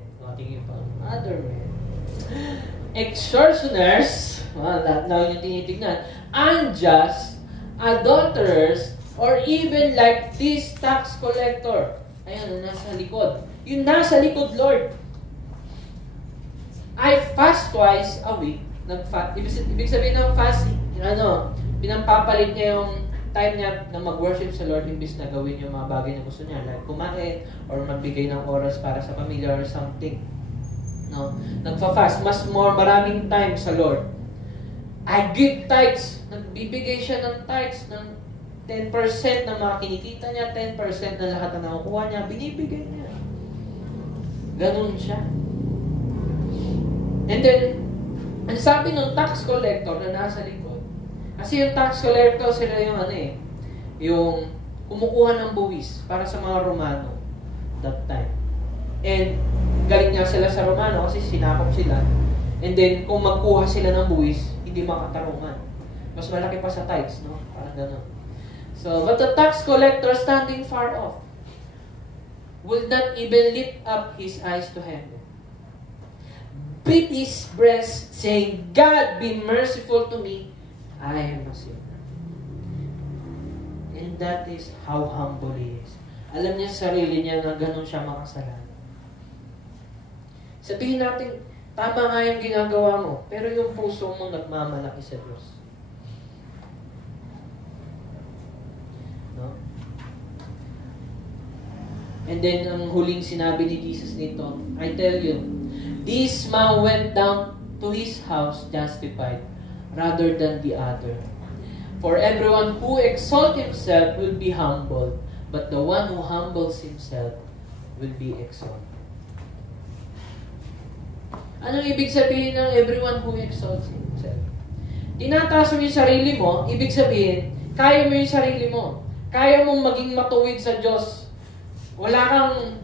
extortioners, now yung tinitignan, unjust, adulterers, or even like this tax collector. Ayan, nasa likod. Yung nasa likod, Lord. I fast twice a week. Ibig sabihin ng fast, pinampapalit niya yung time niya na mag-worship sa Lord imbis na gawin yung mga bagay na gusto niya, like kumain, or magbigay ng oras para sa pamilya or something. No? Nagfa-fast, maraming time sa Lord. I give tithes. Nagbibigay siya ng tithes ng 10% ng mga kinikita niya, 10% ng lahat na nakukuha niya, binibigay niya. Ganun siya. And then, ang sabi ng tax collector na nasa likod, kasi yung tax collector, sila yung yung kumukuha ng buwis para sa mga Romano that time. And galing nga sila sa Romano kasi sinakop sila. And then, kung magkuha sila ng buwis, hindi makatarungan. Mas malaki pa sa tithes, no? Parang gano'n. So, but the tax collector standing far off will not even lift up his eyes to heaven. Beat his breast, saying, God, be merciful to me. I am a sinner. And that is how humble he is. Alam niya sa sarili niya na gano'n siya makasalanan. Sabihin natin, tama nga yung ginagawa mo, pero yung puso mo nagmamalaki sa Diyos. No? And then, ang huling sinabi ni Jesus nito, I tell you, this man went down to his house justified rather than the other. For everyone who exalts himself will be humbled, but the one who humbles himself will be exalted. Anong ibig sabihin ng everyone who exalts himself? Tinataas mo yung sarili mo, ibig sabihin, kaya mo yung sarili mo. Kaya mong maging matuwid sa Diyos. Wala kang,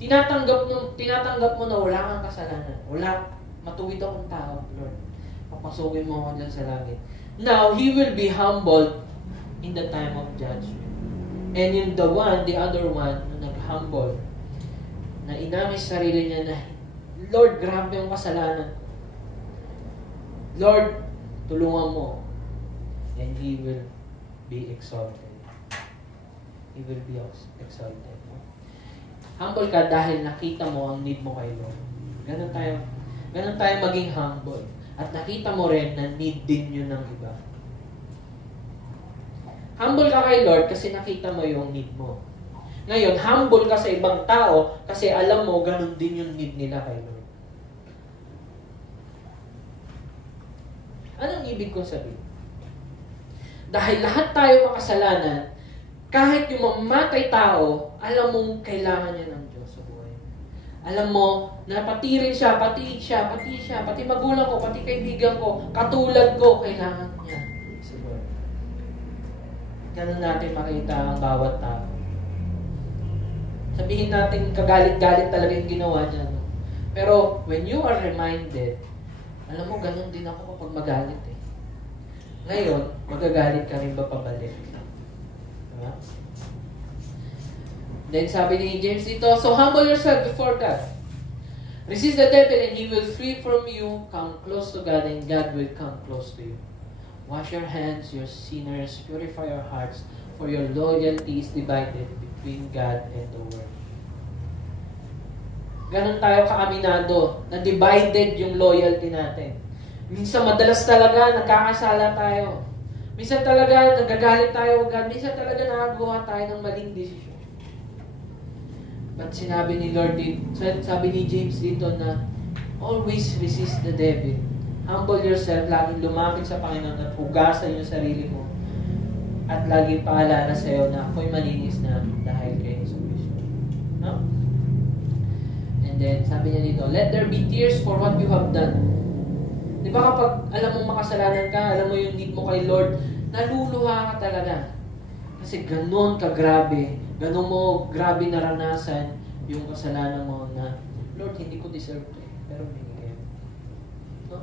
tinatanggap mo na wala kang kasalanan. Matuwid akong tao, Lord. Papasukin mo ako dyan sa langit. Now, he will be humbled in the time of judgment. And in the other one, na nag-humble, na inamin sa sarili niya na, Lord, grabe yung kasalanan ko. Lord, tulungan mo. And he will be exalted. He will be exalted. Humble ka dahil nakita mo ang need mo kay Lord. Ganun tayo maging humble. At nakita mo rin na need din yun ng iba. Humble ka kay Lord kasi nakita mo yung need mo. Ngayon, humble ka sa ibang tao kasi alam mo ganun din yung need nila kay Lord. Anong ibig kong sabihin? Dahil lahat tayo makasalanan, kahit yung mamatay tao, alam mong kailangan niya ng Diyos sa buhay. Alam mo na pati rin siya, pati magulang ko, pati kaibigan ko, katulad ko, kailangan niya sa buhay. Ganun natin makita ang bawat tao. Sabihin natin kagalit-galit talaga yung ginawa niya. No? Pero when you are reminded, alam mo, ganun din ako kapag magalit eh. Ngayon, magagalit ka rin ba pabalik? Diba? Then sabi ni James dito, so humble yourself before God. Resist the devil and he will flee from you. Come close to God and God will come close to you. Wash your hands, your sinners. Purify your hearts, for your loyalty is divided between God and the world. Ganon tayo kaaminado na divided yung loyalty natin. Minsan madalas talaga nagkakasala tayo. Minsan talaga nagagalit tayo agad. Minsan talaga nakagawa tayo ng maling desisyon. But sinabi ni Lord dito, sabi ni James dito na always resist the devil. Humble yourself, laging lumapit sa Panginoon at hugasan yung sarili mo. At laging paalala sa iyo na ako'y malinis na dahil kay Jesus Cristo. No? And then sabi niya dito, let there be tears for what you have done. Di ba kapag alam mong makasalanan ka, alam mo yung need mo kay Lord, naluluha ka talaga. Kasi ganon ka grabe, ganon mo grabe naranasan yung kasalanan mo na, Lord, hindi ko deserve to eh, pero binigay mo. No?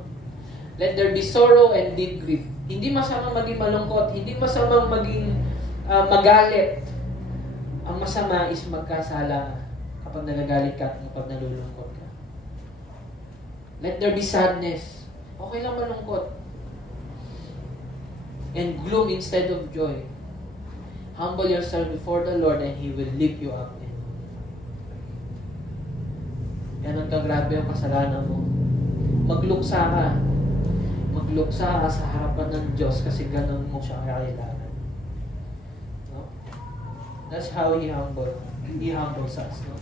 Let there be sorrow and deep grief. Hindi masamang maging malungkot, hindi masamang maging magalit. Ang masama is magkasala kapag nagagalit ka at kapag nalulungkot ka. Let there be sadness. Okay lang malungkot. And gloom instead of joy. Humble yourself before the Lord and He will lift you up. Yan ang kagrabe ang kasalanan mo. Magluksa ka. Magluksa ka sa harapan ng Diyos kasi ganun mo siya kailangan. No? That's how He humbles us. No?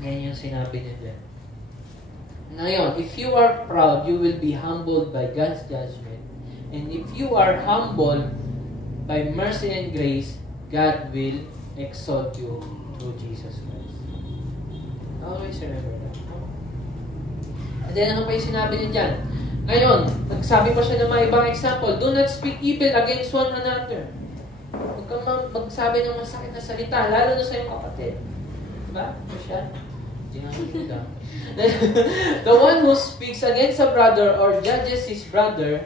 Yan yung sinabi niya dyan. Ngayon, if you are proud, you will be humbled by God's judgment. And if you are humbled by mercy and grace, God will exalt you through Jesus Christ. Always remember that. And then, ano pa yung sinabi niya dyan? Ngayon, nagsabi pa siya ng mga ibang example, do not speak evil against one another. Huwag kang magsabi ng masakit na salita, lalo na sa iyong kapatid. Diba? Ito siya. The one who speaks against a brother or judges his brother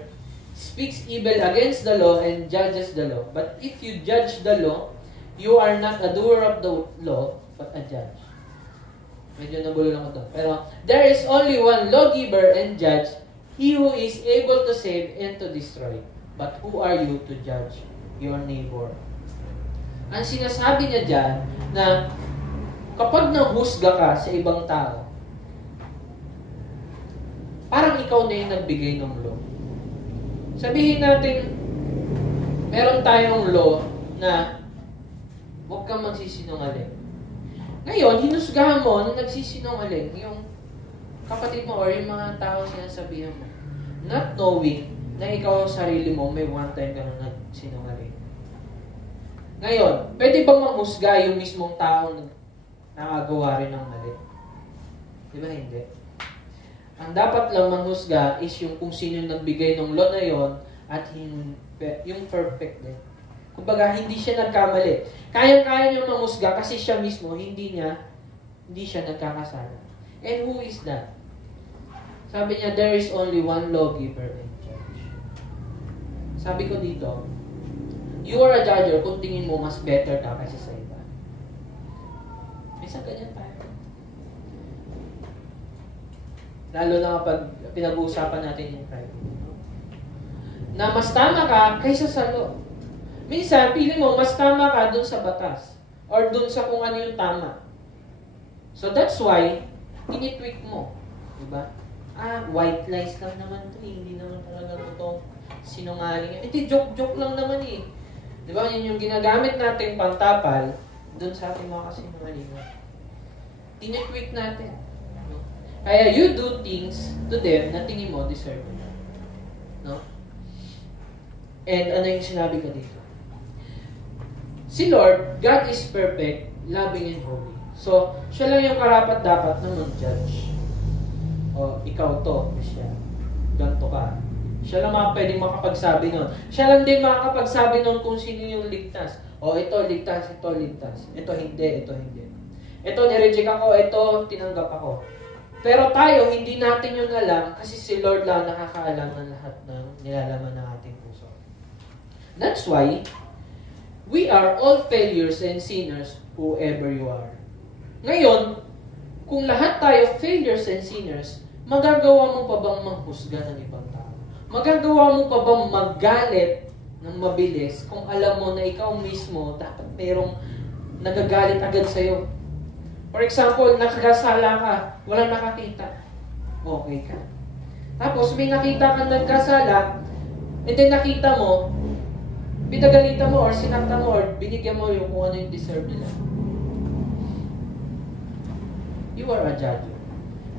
speaks evil against the law and judges the law. But if you judge the law, you are not a doer of the law, but a judge. Medyo nabulo lang ito. Pero, there is only one lawgiver and judge, he who is able to save and to destroy. But who are you to judge your neighbor? Ang sinasabi niya dyan, na kapag nanghusga ka sa ibang tao, parang ikaw na yung nagbigay ng law. Sabihin natin, meron tayong law na huwag kang magsisinungaling. Ngayon, hinusgahan mo na nagsisinungaling yung kapatid mo or yung mga tao sinasabihan mo. Not knowing na ikaw sarili mo may one time ka na nagsinungaling. Ngayon, pwede bang manghusga yung mismong tao na nakagawa rin ng mali? Di ba hindi? Ang dapat lang manghusga is yung kung sino yung nagbigay ng law na yon at yung perfect din. Kumbaga, hindi siya nagkamali. Kayang-kaya niya manghusga kasi siya mismo, hindi siya nagkakasala. And who is that? Sabi niya, there is only one lawgiver and judge. sabi ko dito, you are a judger kung tingin mo mas better ka kaysa sa iba. Minsan ganyan tayo. Lalo na kapag pinag-uusapan natin yung private. Na mas tama ka kaysa sa law. Minsan, pili mo, mas tama ka dun sa batas. Or dun sa kung ano yung tama. So that's why, tinitweak mo. Diba? White lies lang naman ito. Hindi naman talaga ito sinungaling. Hindi, joke-joke lang naman eh. Diba? Yun yung ginagamit natin pantapal dun sa ating mga kasinungalingan. Tinitweak natin. No? Kaya you do things to them na tingin mo deserve mo. No? And ano yung sinabi ko dito? Si Lord, God is perfect, loving and holy. So, siya lang yung karapat-dapat na mag-judge. O, ikaw to, siya. Ganto ka. Siya lang pwedeng makapagsabi nun. Siya lang din makakapagsabi nun kung sino yung ligtas. O, ito ligtas, ito ligtas. Ito hindi, ito hindi. Ito nireject ako, ito tinanggap ako. Pero tayo, hindi natin yun alam kasi si Lord lang nakakaalam ng lahat ng nilalaman ng ating puso. That's why, we are all failures and sinners, whoever you are. Ngayon, kung lahat tayo failures and sinners, magagawa mo pa bang manghusga ng ibang tao? Magagawa mo pa bang maggalit ng mabilis kung alam mo na ikaw mismo dapat merong nagagalit agad sa'yo? For example, nakakasala ka, walang nakakita. Okay ka. Tapos may nakita kang nagkasala, and then nakita mo, pinagalitan mo or sinakta mo or binigyan mo yung kung ano yung deserve nila. You are a judge.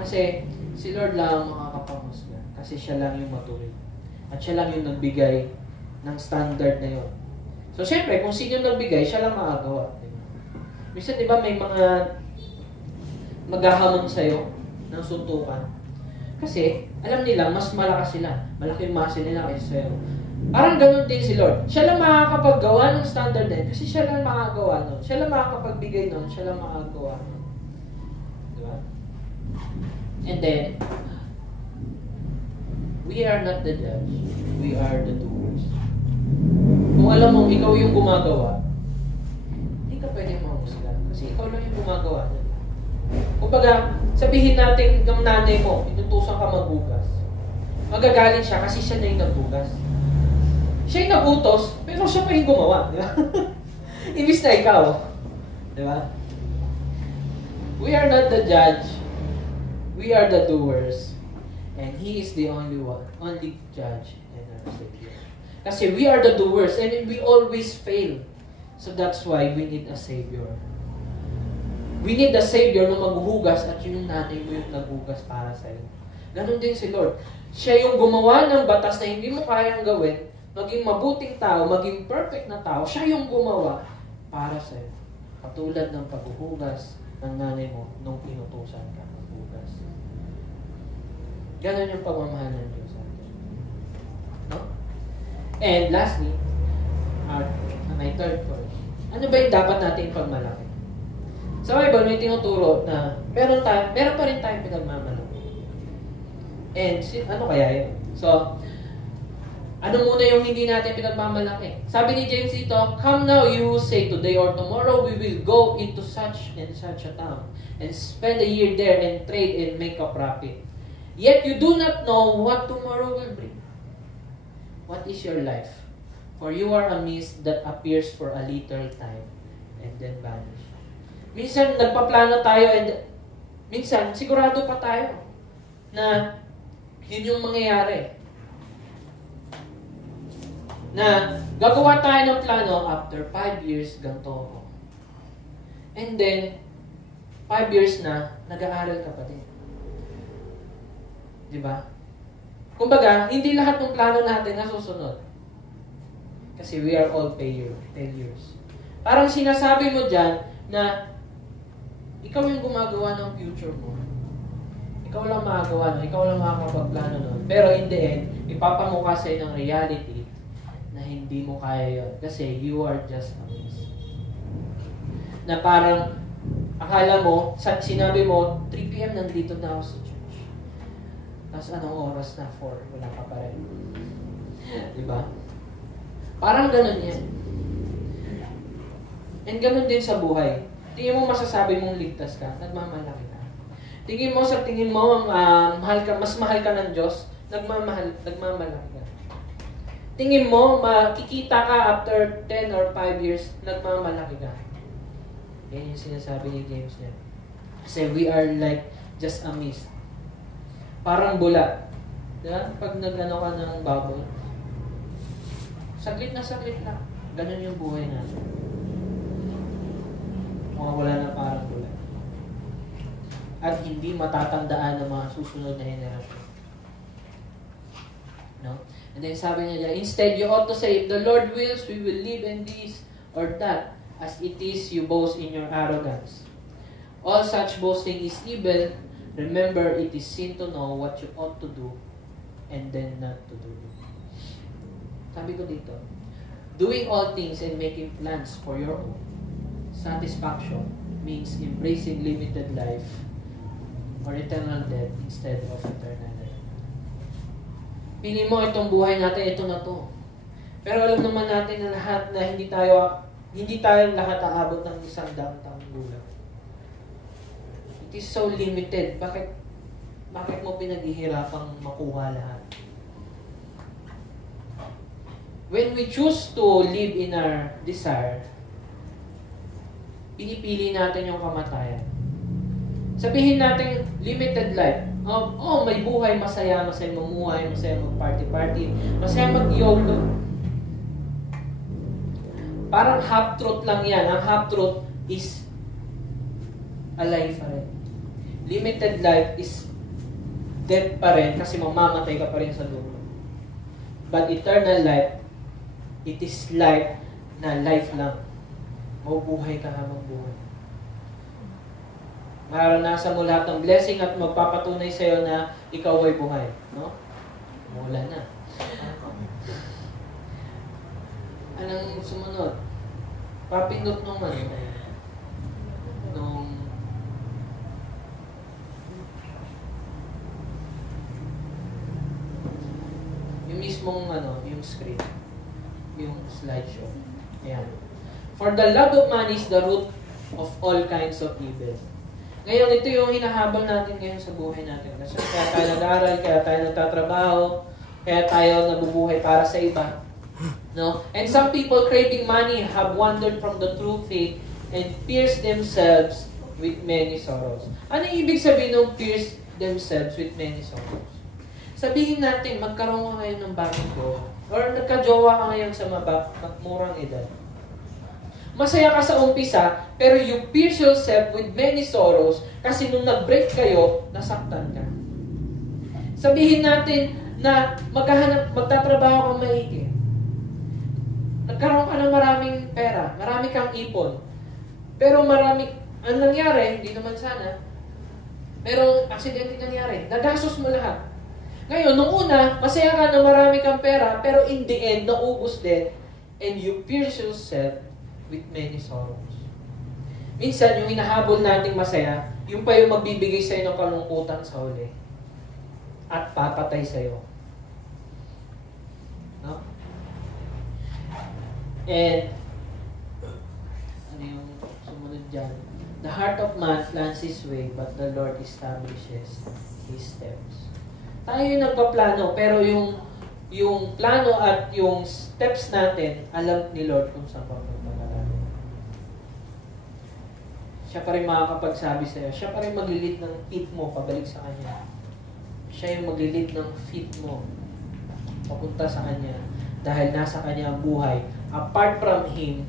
Kasi si Lord lang ang makakapanghusga. Kasi siya lang yung matuwid. At siya lang yung nagbigay ng standard na yun. So syempre, kung sino yung nagbigay, siya lang makagawa. Diba? Minsan diba may mga maghahamon sa'yo ng suntukan. Kasi alam nila, mas malakas sila. Malaki yung muscle nila kaysa sa'yo. Parang ganun din si Lord. Siya lang makakapaggawa ng standard din kasi siya lang makagawa nun. Siya lang makakapagbigay nun. Siya lang makagawa nun. Diba? And then, we are not the judge. We are the doers. Kung alam mo, ikaw yung gumagawa, hindi ka pwede mahusga. Kasi ikaw lang yung gumagawa nun. Kumbaga, sabihin natin ng nanay mo, inutusan ka maghugas. Magagalit siya kasi siya na yung naghugas. Siya yung nagutos, pero siya pa yung gumawa. Di ba? Ibig na ikaw. Di ba? We are not the judge. We are the doers. And He is the only one, only judge and our Savior. Kasi we are the doers and we always fail. So that's why we need a Savior. We need a Savior na maghuhugas at yung nanay mo yung naghugas para sa'yo. Ganon din si Lord. Siya yung gumawa ng batas na hindi mo kayang gawin, maging mabuting tao, maging perfect na tao, siya yung gumawa para sa'yo. Katulad ng paghuhugas ng nanay mo nung pinutusan ka maghugas. Ganon yung pagmamahal ng Diyos sa atin. No? And lastly, my third point. Ano ba yung dapat natin pagmalaki? Sa Bible, may tinuturo na meron pa rin tayong pinagmamalaki. And ano kaya yun? So, ano muna yung hindi natin pinagmamalaki? Sabi ni James dito, come now, you will say today or tomorrow we will go into such and such a town and spend a year there and trade and make a profit. Yet you do not know what tomorrow will bring. What is your life? For you are a mist that appears for a little time and then vanish. Minsan nagpaplano tayo and minsan sigurado pa tayo na yun yung mangyayari. Na gagawa tayo ng plano after 5 years, ganito ako. And then, 5 years na, nag-aaral ka pa din. Diba? Kumbaga, hindi lahat ng plano natin nasusunod. Kasi we are all failures. Parang sinasabi mo dyan na ikaw yung gumagawa ng future mo. Ikaw lang makagawa nun, ikaw lang makakapagplano nun. Pero in the end, ipapamukha sa'yo ng reality na hindi mo kaya yun. Kasi you are just a mess. Na parang, akala mo, sinabi mo, 3 p.m. nandito na ako sa church. Tapos anong oras na? 4. Wala ka pa rin. Diba? Parang ganun yan. And ganun din sa buhay. Tingin mo masasabi mong ligtas ka, nagmamalaki ka. Tingin mo mas mahal ka ng Diyos, nagmamalaki ka. Tingin mo, makikita ka after 10 or 5 years, nagmamalaki ka. Yan yung sinasabi ni James niya. Kasi we are like just a mist. Parang bula. Diba? Pag nag-ano ka ng bubble, saglit lang. Ganun yung buhay natin. Wala na parang bula. At hindi matatandaan ng mga susunod na henerasyon. No? And then sabi niya, instead you ought to say, if the Lord wills, we will live in this or that. As it is, you boast in your arrogance. All such boasting is evil. Remember, it is sin to know what you ought to do and then not to do it. Sabi ko dito, doing all things and making plans for your own satisfaction means embracing limited life or eternal death instead of eternal life. Pili mo itong buhay natin, ito na to. Pero alam naman natin na lahat na hindi tayo lahat aabot ng 100 taong gulang. It is so limited. Bakit mo pinaghihirapang makuha lahat? When we choose to live in our desire, pinipili natin yung kamatayan. Sabihin natin, limited life. May buhay, masaya mamuhay, masaya mag-party-party, masaya mag-YOLO. Parang half-truth lang yan. Ang half-truth is alive pa rin. Limited life is death pa rin kasi mamamatay ka pa rin sa dulo. But eternal life, it is life na life lang. Mabubuhay ka habang buhay. Maranasan mo lahat ng blessing at magpapatunay sa iyo na ikaw ay buhay. No? Mula na. Anong sumunod? Papindot nung yung mismong yung screen. Yung slideshow. Ayan. For the love of money is the root of all kinds of evil. Ngayon, ito yung hinahabol natin ngayon sa buhay natin. Kasi kaya tayo nag-aaral, kaya tayo nagtatrabaho, kaya tayo nabubuhay para sa iba. No? And some people craving money have wandered from the true faith and pierced themselves with many sorrows. Ano yung ibig sabihin ng pierced themselves with many sorrows? Sabihin natin, magkaroon ka ngayon ng bagong jowa. Or nagka-jowa ka ngayon sa murang edad. Masaya ka sa umpisa, pero you pierce yourself with many sorrows kasi nung nag-break kayo, nasaktan ka. Sabihin natin na magtatrabaho kang maigi. Nagkaroon ka ng maraming pera, marami kang ipon. Pero ang nangyari, hindi naman sana, merong aksidente nangyari. Nagastos mo lahat. Ngayon, nung una, masaya ka na marami kang pera, pero in the end, naubos din, and you pierce yourself with many sorrows. Minsan, yung hinahabol nating masaya, yung pa yung magbibigay sa'yo ng kalungkutan sa huli. At papatay sa'yo. No? And, ano yung sumunod dyan? The heart of man plans his way, but the Lord establishes his steps. Tayo yung nagpaplano, pero yung plano at yung steps natin, alam ni Lord kung saan pa magpaplano. Siya pa rin makakapagsabi sa'yo. Siya pa rin maglilid ng feet mo pabalik sa Kanya. Siya yung maglilid ng feet mo papunta sa Kanya. Dahil nasa Kanya ang buhay. Apart from Him,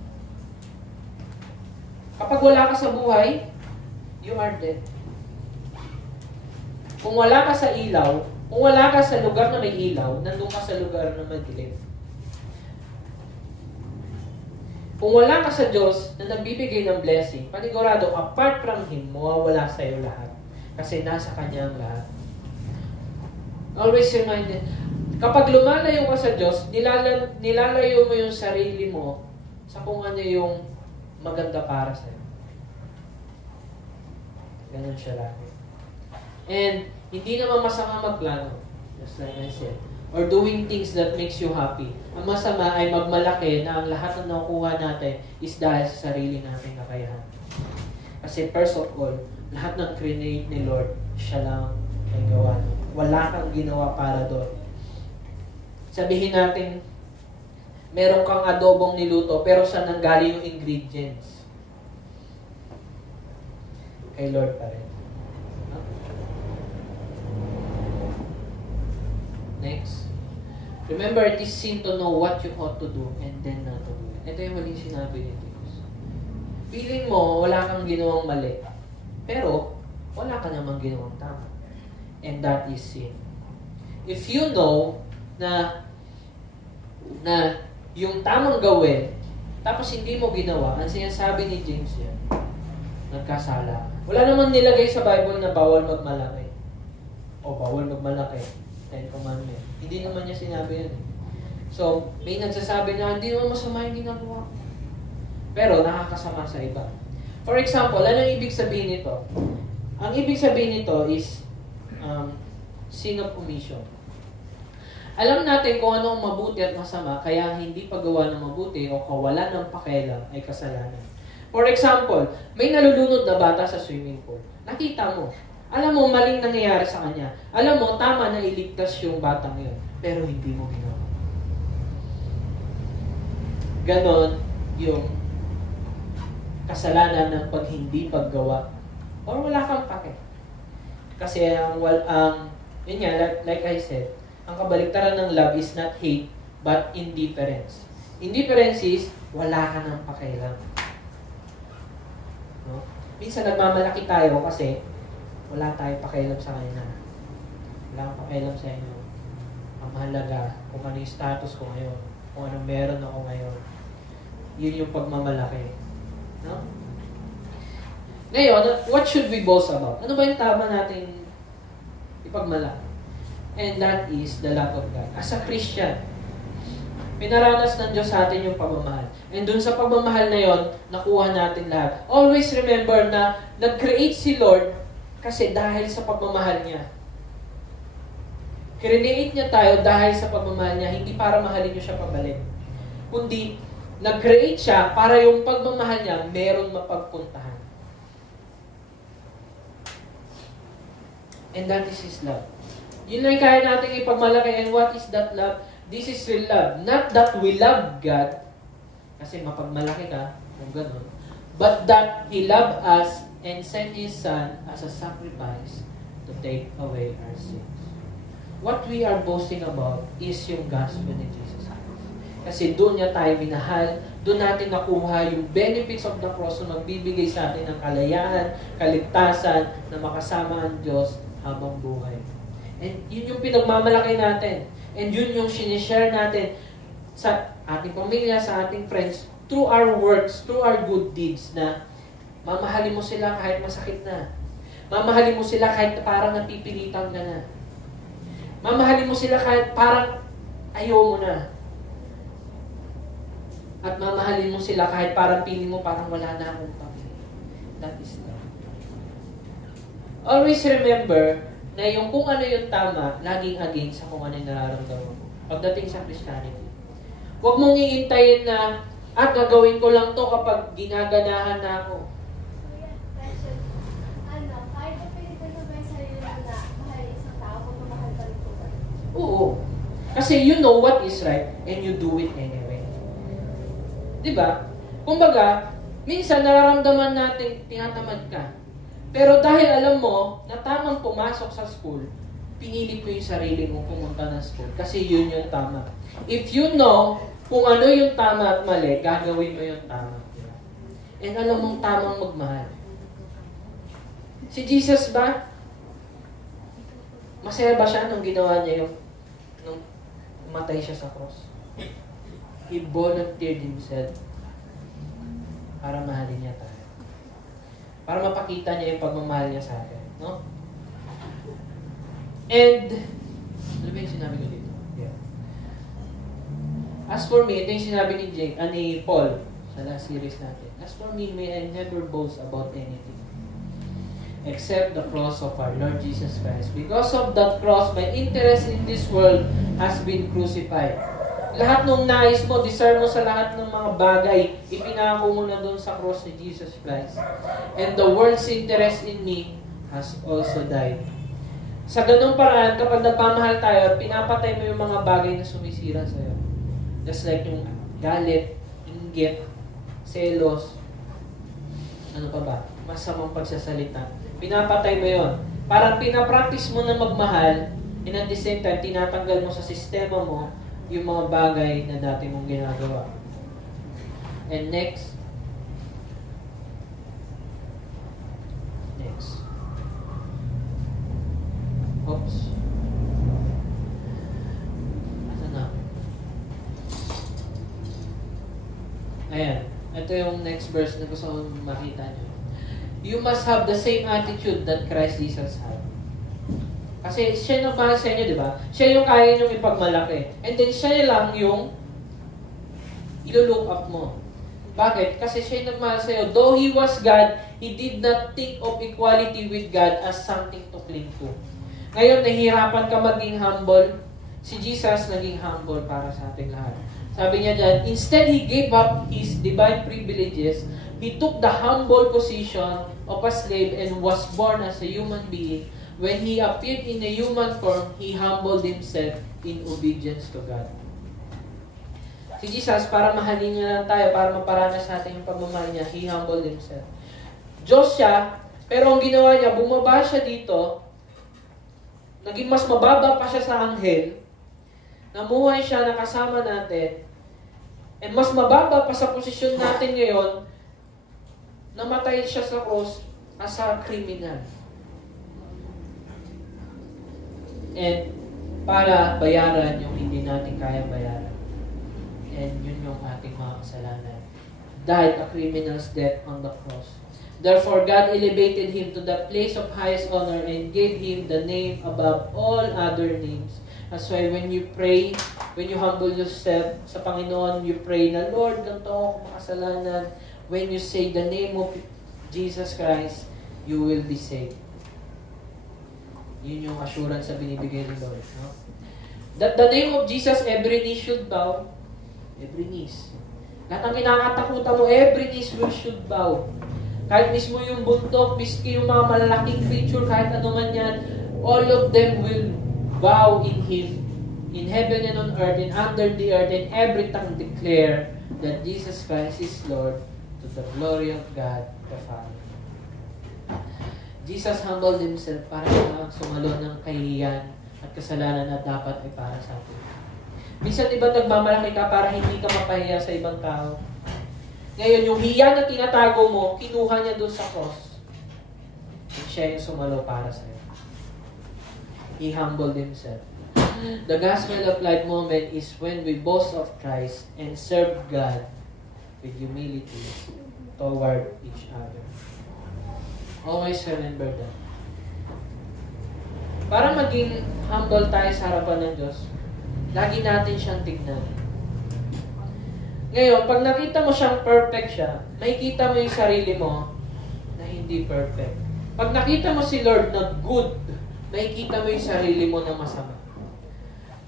kapag wala ka sa buhay, you are dead. Kung wala ka sa ilaw, kung wala ka sa lugar na may ilaw, nandun ka sa lugar na madilim. Kung wala ka sa Diyos na nagbibigay ng blessing, panigurado, apart from Him, mawawala sa iyo lahat. Kasi nasa Kanya ang lahat. Always reminded, kapag lumalayo ka sa Diyos, nilalayo mo yung sarili mo sa kung ano yung maganda para sa iyo. Ganun siya lagi. And, hindi naman masama magplano. Just like I said. or doing things that makes you happy. Ang masama ay magmalaki na ang lahat ng nakukuha natin is dahil sa sarili nating kakayahan. Kasi first of all, lahat ng create ni Lord, siya lang ay gawa. Wala kang ginawa para doon. Sabihin natin, meron kang adobong niluto, pero saan nanggaling yung ingredients? Kay Lord pa rin. Next. Remember, it is sin to know what you ought to do and then not to do it. Ito yung maling sinabi ni Dios. Feeling mo, wala kang ginawang mali. Pero, wala ka namang ginawang tama. And that is sin. If you know na yung tamang gawin, tapos hindi mo ginawa, ang sinasabi ni James yan, nagkasala. Wala naman nilagay sa Bible na bawal magmalaki. O bawal magmalaki. 10 Commandments. Hindi naman niya sinabi yan. So, may nagsasabi na hindi naman masama yung ginagawa. Pero nakakasama sa iba. For example, ano yung ibig sabihin nito? Ang ibig sabihin nito is sin of omission. Alam natin kung ano ang mabuti at masama, kaya hindi paggawa ng mabuti o kawalan ng pakialam ay kasalanan. For example, may nalulunod na bata sa swimming pool. Nakita mo. Alam mo, maling nangyayari sa kanya. Alam mo, tama na iligtas yung batang yun. Pero hindi mo ginawa. Ganon yung kasalanan ng pag hindi paggawa. Or wala kang pake. Kasi yun nga, like I said, ang kabaliktaran ng love is not hate, but indifference. Indifference is, wala ka ng pakialam. No? Minsan nagmamalaki tayo kasi wala tayong pakialam sa kanila. Wala kang pakialam sa inyo. Ang mahalaga, kung ano yung status ko ngayon, kung anong meron ako ngayon. Yun yung pagmamalaki. No? Ngayon, what should we boast about? Ano ba yung tama natin ipagmalaki? And that is the love of God. As a Christian, pinaranas ng Diyos sa atin yung pagmamahal. And dun sa pagmamahal na yon, nakuha natin lahat. Always remember na nag-create si Lord kasi dahil sa pagmamahal niya. Create niya tayo dahil sa pagmamahal niya, hindi para mahalin niyo siya pabalik. Kundi, nag-create siya para yung pagmamahal niya meron mapagpuntahan. And that is His love. Yun lang kaya natin ipagmalaki. And what is that love? This is real love. Not that we love God, kasi mapagmalaki ka, kung gano'n, but that He loved us and sent His Son as a sacrifice to take away our sins. What we are boasting about is yung gospel ni Jesus Christ. Kasi doon niya tayo minahal, doon natin nakuha yung benefits of the cross na magbibigay sa atin ng kalayaan, kaligtasan, na makasama ang Diyos habang buhay. And yun yung pinagmamalaki natin. And yun yung sinishare natin sa ating pamilya, sa ating friends, through our works, through our good deeds, na mamahalin mo sila kahit masakit na. Mamahalin mo sila kahit parang napipilitan ka na. Mamahalin mo sila kahit parang ayaw mo na. At mamahalin mo sila kahit parang piling mo parang wala na akong pamilya. That is love. Always remember na yung kung ano yung tama, laging against sa kung ano yung nararamdaman mo. Pagdating sa Christianity. Huwag mong iintayin na, gagawin ko lang to kapag ginaganahan na ako. Kahit na pwede ko ba yung sarili mo na mahal isang tao kung mahal pa rin ko ba? Oo. Kasi you know what is right and you do it anyway. Diba? Kumbaga, minsan nararamdaman natin tinatamad ka. Pero dahil alam mo na tamang pumasok sa school, pinilit mo yung sarili mo pumunta ng school. Kasi yun yung tama. If you know kung ano yung tama at mali, gagawin mo yung tama. And alam mong tamang magmahal. Si Jesus ba? Masaya ba siya nung ginawa niya nung matay siya sa cross? He volunteered himself para mahalin niya tayo. Para mapakita niya yung pagmamahal niya sa atin. No? And, ano ba yung sinabi ko dito? Yeah. As for me, ito yung sinabi ni Paul sa last series natin. As for me, may I never boast about anything except the cross of our Lord Jesus Christ. Because of that cross, my interest in this world has been crucified. Lahat ng nais mo, desire mo sa lahat ng mga bagay, ipinako mo na doon sa cross ni Jesus Christ. And the world's interest in me has also died. Sa ganung paraan, kapag nagpamahal tayo, pinapatay mo yung mga bagay na sumisira sa'yo. Just like yung galit, inggit, selos, ano pa ba? Masamang pagsasalita. Pinapatay mo yon. Parang pinapractice mo na magmahal, and at the same time, tinatanggal mo sa sistema mo yung mga bagay na dati mong ginagawa. And next. Oops. Ano na? Ayan. Ito yung next verse na gusto kong makita nyo. You must have the same attitude that Christ Jesus had. Kasi siya nagmahal sa inyo, di ba? Siya yung kaya nyo ipagmalaki. And then siya lang yung ilo-look up mo. Bakit? Kasi siya yung nagmahal sa iyo. Though He was God, He did not think of equality with God as something to cling to. Ngayon, nahihirapan ka maging humble. Si Jesus naging humble para sa ating lahat. Sabi niya dyan, instead He gave up His divine privileges. He took the humble position of a slave and was born as a human being. When He appeared in a human form, He humbled Himself in obedience to God. Si Jesus, para mahalin niya lang tayo, para maparanas sa atin yung pagmamahal niya, He humbled Himself. Diyos siya, pero ang ginawa niya, bumaba siya dito, naging mas mababa pa siya sa anghel, namuhay siya na kasama natin, and mas mababa pa sa posisyon natin ngayon, namatay siya sa cross as a criminal. And para bayaran yung hindi natin kayang bayaran. And yun yung ating mga kasalanan. Died a criminal's death on the cross. Therefore, God elevated Him to the place of highest honor and gave Him the name above all other names. That's why when you pray, when you humble yourself sa Panginoon, you pray na, Lord, ganito ako makasalanan. When you say the name of Jesus Christ, you will be saved. Yun yung assurance na binibigay ni Lord. No? That the name of Jesus, every knee should bow. Every knees. Lahat ng kinakatakutan mo, every knees should bow. Kahit mismo yung buntok, miski yung mga malalaking creature, kahit ano man yan, all of them will bow in Him, in heaven and on earth, and under the earth, and every tongue declare that Jesus Christ is Lord, to the glory of God the Father. Jesus humbled Himself para sumalo ng kahihiyan at kasalanan na dapat ay para sa atin. Minsan iba nagmamalaki ka para hindi ka mapahiya sa ibang tao. Ngayon, yung hiya na tinatago mo, kinuha niya doon sa cross. At siya yung sumalo para sa iyo. He humbled Himself. The gospel of life moment is when we boast of Christ and serve God with humility toward each other. Always remember that. Para maging humble tayo sa harapan ng Diyos, lagi natin siyang tignan. Ngayon, pag nakita mo siyang perfect siya, makikita mo yung sarili mo na hindi perfect. Pag nakita mo si Lord na good, makikita mo yung sarili mo na masama.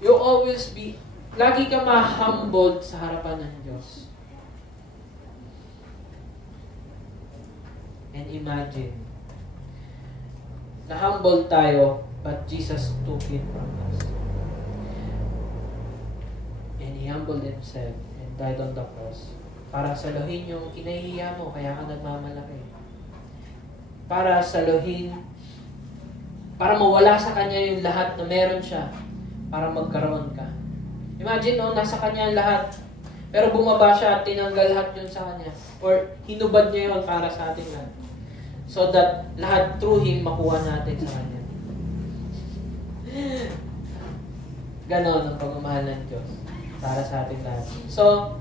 You always be, lagi ka ma-humbled sa harapan ng Diyos. And imagine, na-humble tayo, but Jesus took it from us. And He humbled Himself and died on the cross. Para saluhin yung kinahihiya mo, kaya ka nagmamalaki. Para saluhin, para mawala sa Kanya yung lahat na meron siya, para magkaroon ka. Imagine, no, nasa Kanya ang lahat, pero bumaba siya at tinanggal lahat yun sa Kanya. Or hinubad niya yun para sa ating lahat. So that lahat through Him makuha natin sa Kanya. Ganon ang pagmamahal ng Diyos para sa ating lahat. So,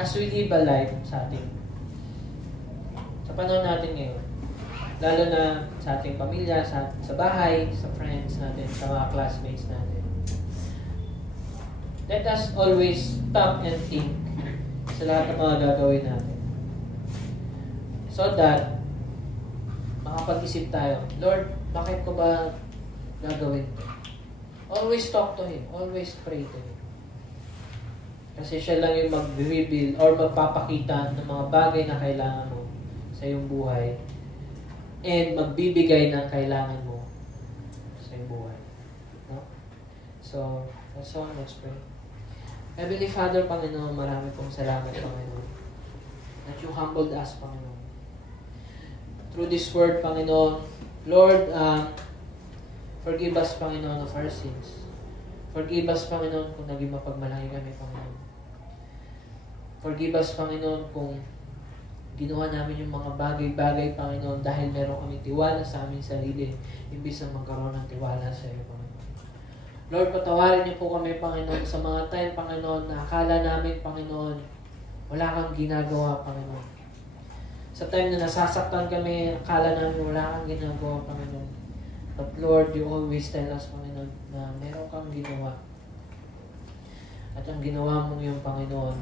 as we live a life sa panahon natin ngayon, lalo na sa ating pamilya, sa bahay, sa friends natin, sa mga classmates natin, let us always stop and think sa lahat ng mga gagawin natin. So that, makapag-isip tayo, Lord, bakit ko ba gagawin ito? Always talk to Him. Always pray to Him. Kasi siya lang yung mag-reveal or magpapakita ng mga bagay na kailangan mo sa iyong buhay and magbibigay ng kailangan mo sa iyong buhay. No? So, that's all. Let's pray. Heavenly Father, Panginoon, marami pong salamat, Panginoon, that you humbled us, Panginoon. Through this word, Panginoon, Lord, forgive us, Panginoon, of our sins. Forgive us, Panginoon, kung naging mapagmalaki kami, Panginoon. Forgive us, Panginoon, kung ginawa namin yung mga bagay-bagay, Panginoon, dahil meron kami tiwala sa aming sarili, imbis na magkaroon ng tiwala sa iyo, Panginoon. Lord, patawarin niyo po kami, Panginoon, sa mga time, Panginoon, na akala namin, Panginoon, wala kang ginagawa, Panginoon. Sa time na nasasaktan kami, akala namin wala kang ginagawa, Panginoon. But Lord, you always tell us, Panginoon, na meron kang ginawa. At ang ginawa mo yung Panginoon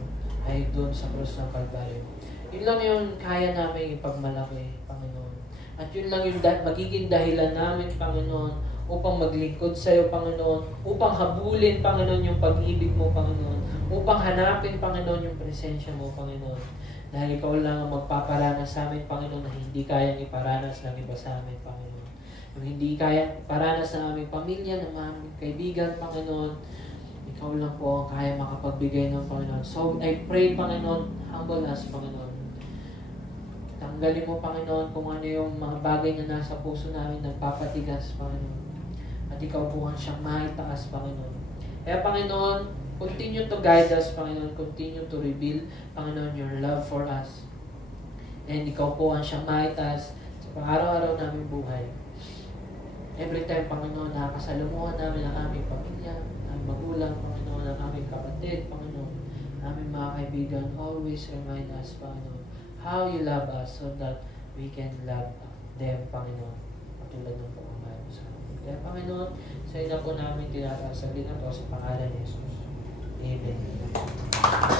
ay doon sa krus ng Kalbaryo. Yun lang yung kaya namin ipagmalaki, Panginoon. At yun lang yung magiging dahilan namin, Panginoon, upang maglingkod sa iyo, Panginoon, upang habulin, Panginoon, yung pag-ibig mo, Panginoon, upang hanapin, Panginoon, yung presensya mo, Panginoon. Dahil ikaw lang ang magpaparanas sa amin, Panginoon, na hindi kayang iparanas ng iba sa amin, Panginoon. Yung hindi kayang iparanas ng aming pamilya, ng aming kaibigan, Panginoon, ikaw lang po ang kaya makapagbigay ng Panginoon. So, I pray, Panginoon, humble us, Panginoon. Tanggalin mo, Panginoon, kung ano yung mga bagay na nasa puso namin nagpapatigas, Panginoon. At ikaw po ang siyang maitaas, Panginoon. Kaya, Panginoon, continue to guide us, Panginoon. Continue to reveal, Panginoon, your love for us. And ikaw po ang siyang maitaas sa pang-araw-araw namin buhay. Every time, Panginoon, nakakasalamuhan namin ang aming pamilya, ang magulang, Panginoon, ang aming kapatid, Panginoon, aming mga kaibigan, always remind us, Panginoon, how you love us so that we can love them, Panginoon, patulad ng pagmamahal mo sa amin. Kaya, Panginoon, sa ina po namin tinataas sa to sa pangalan ni Jesus. Amen.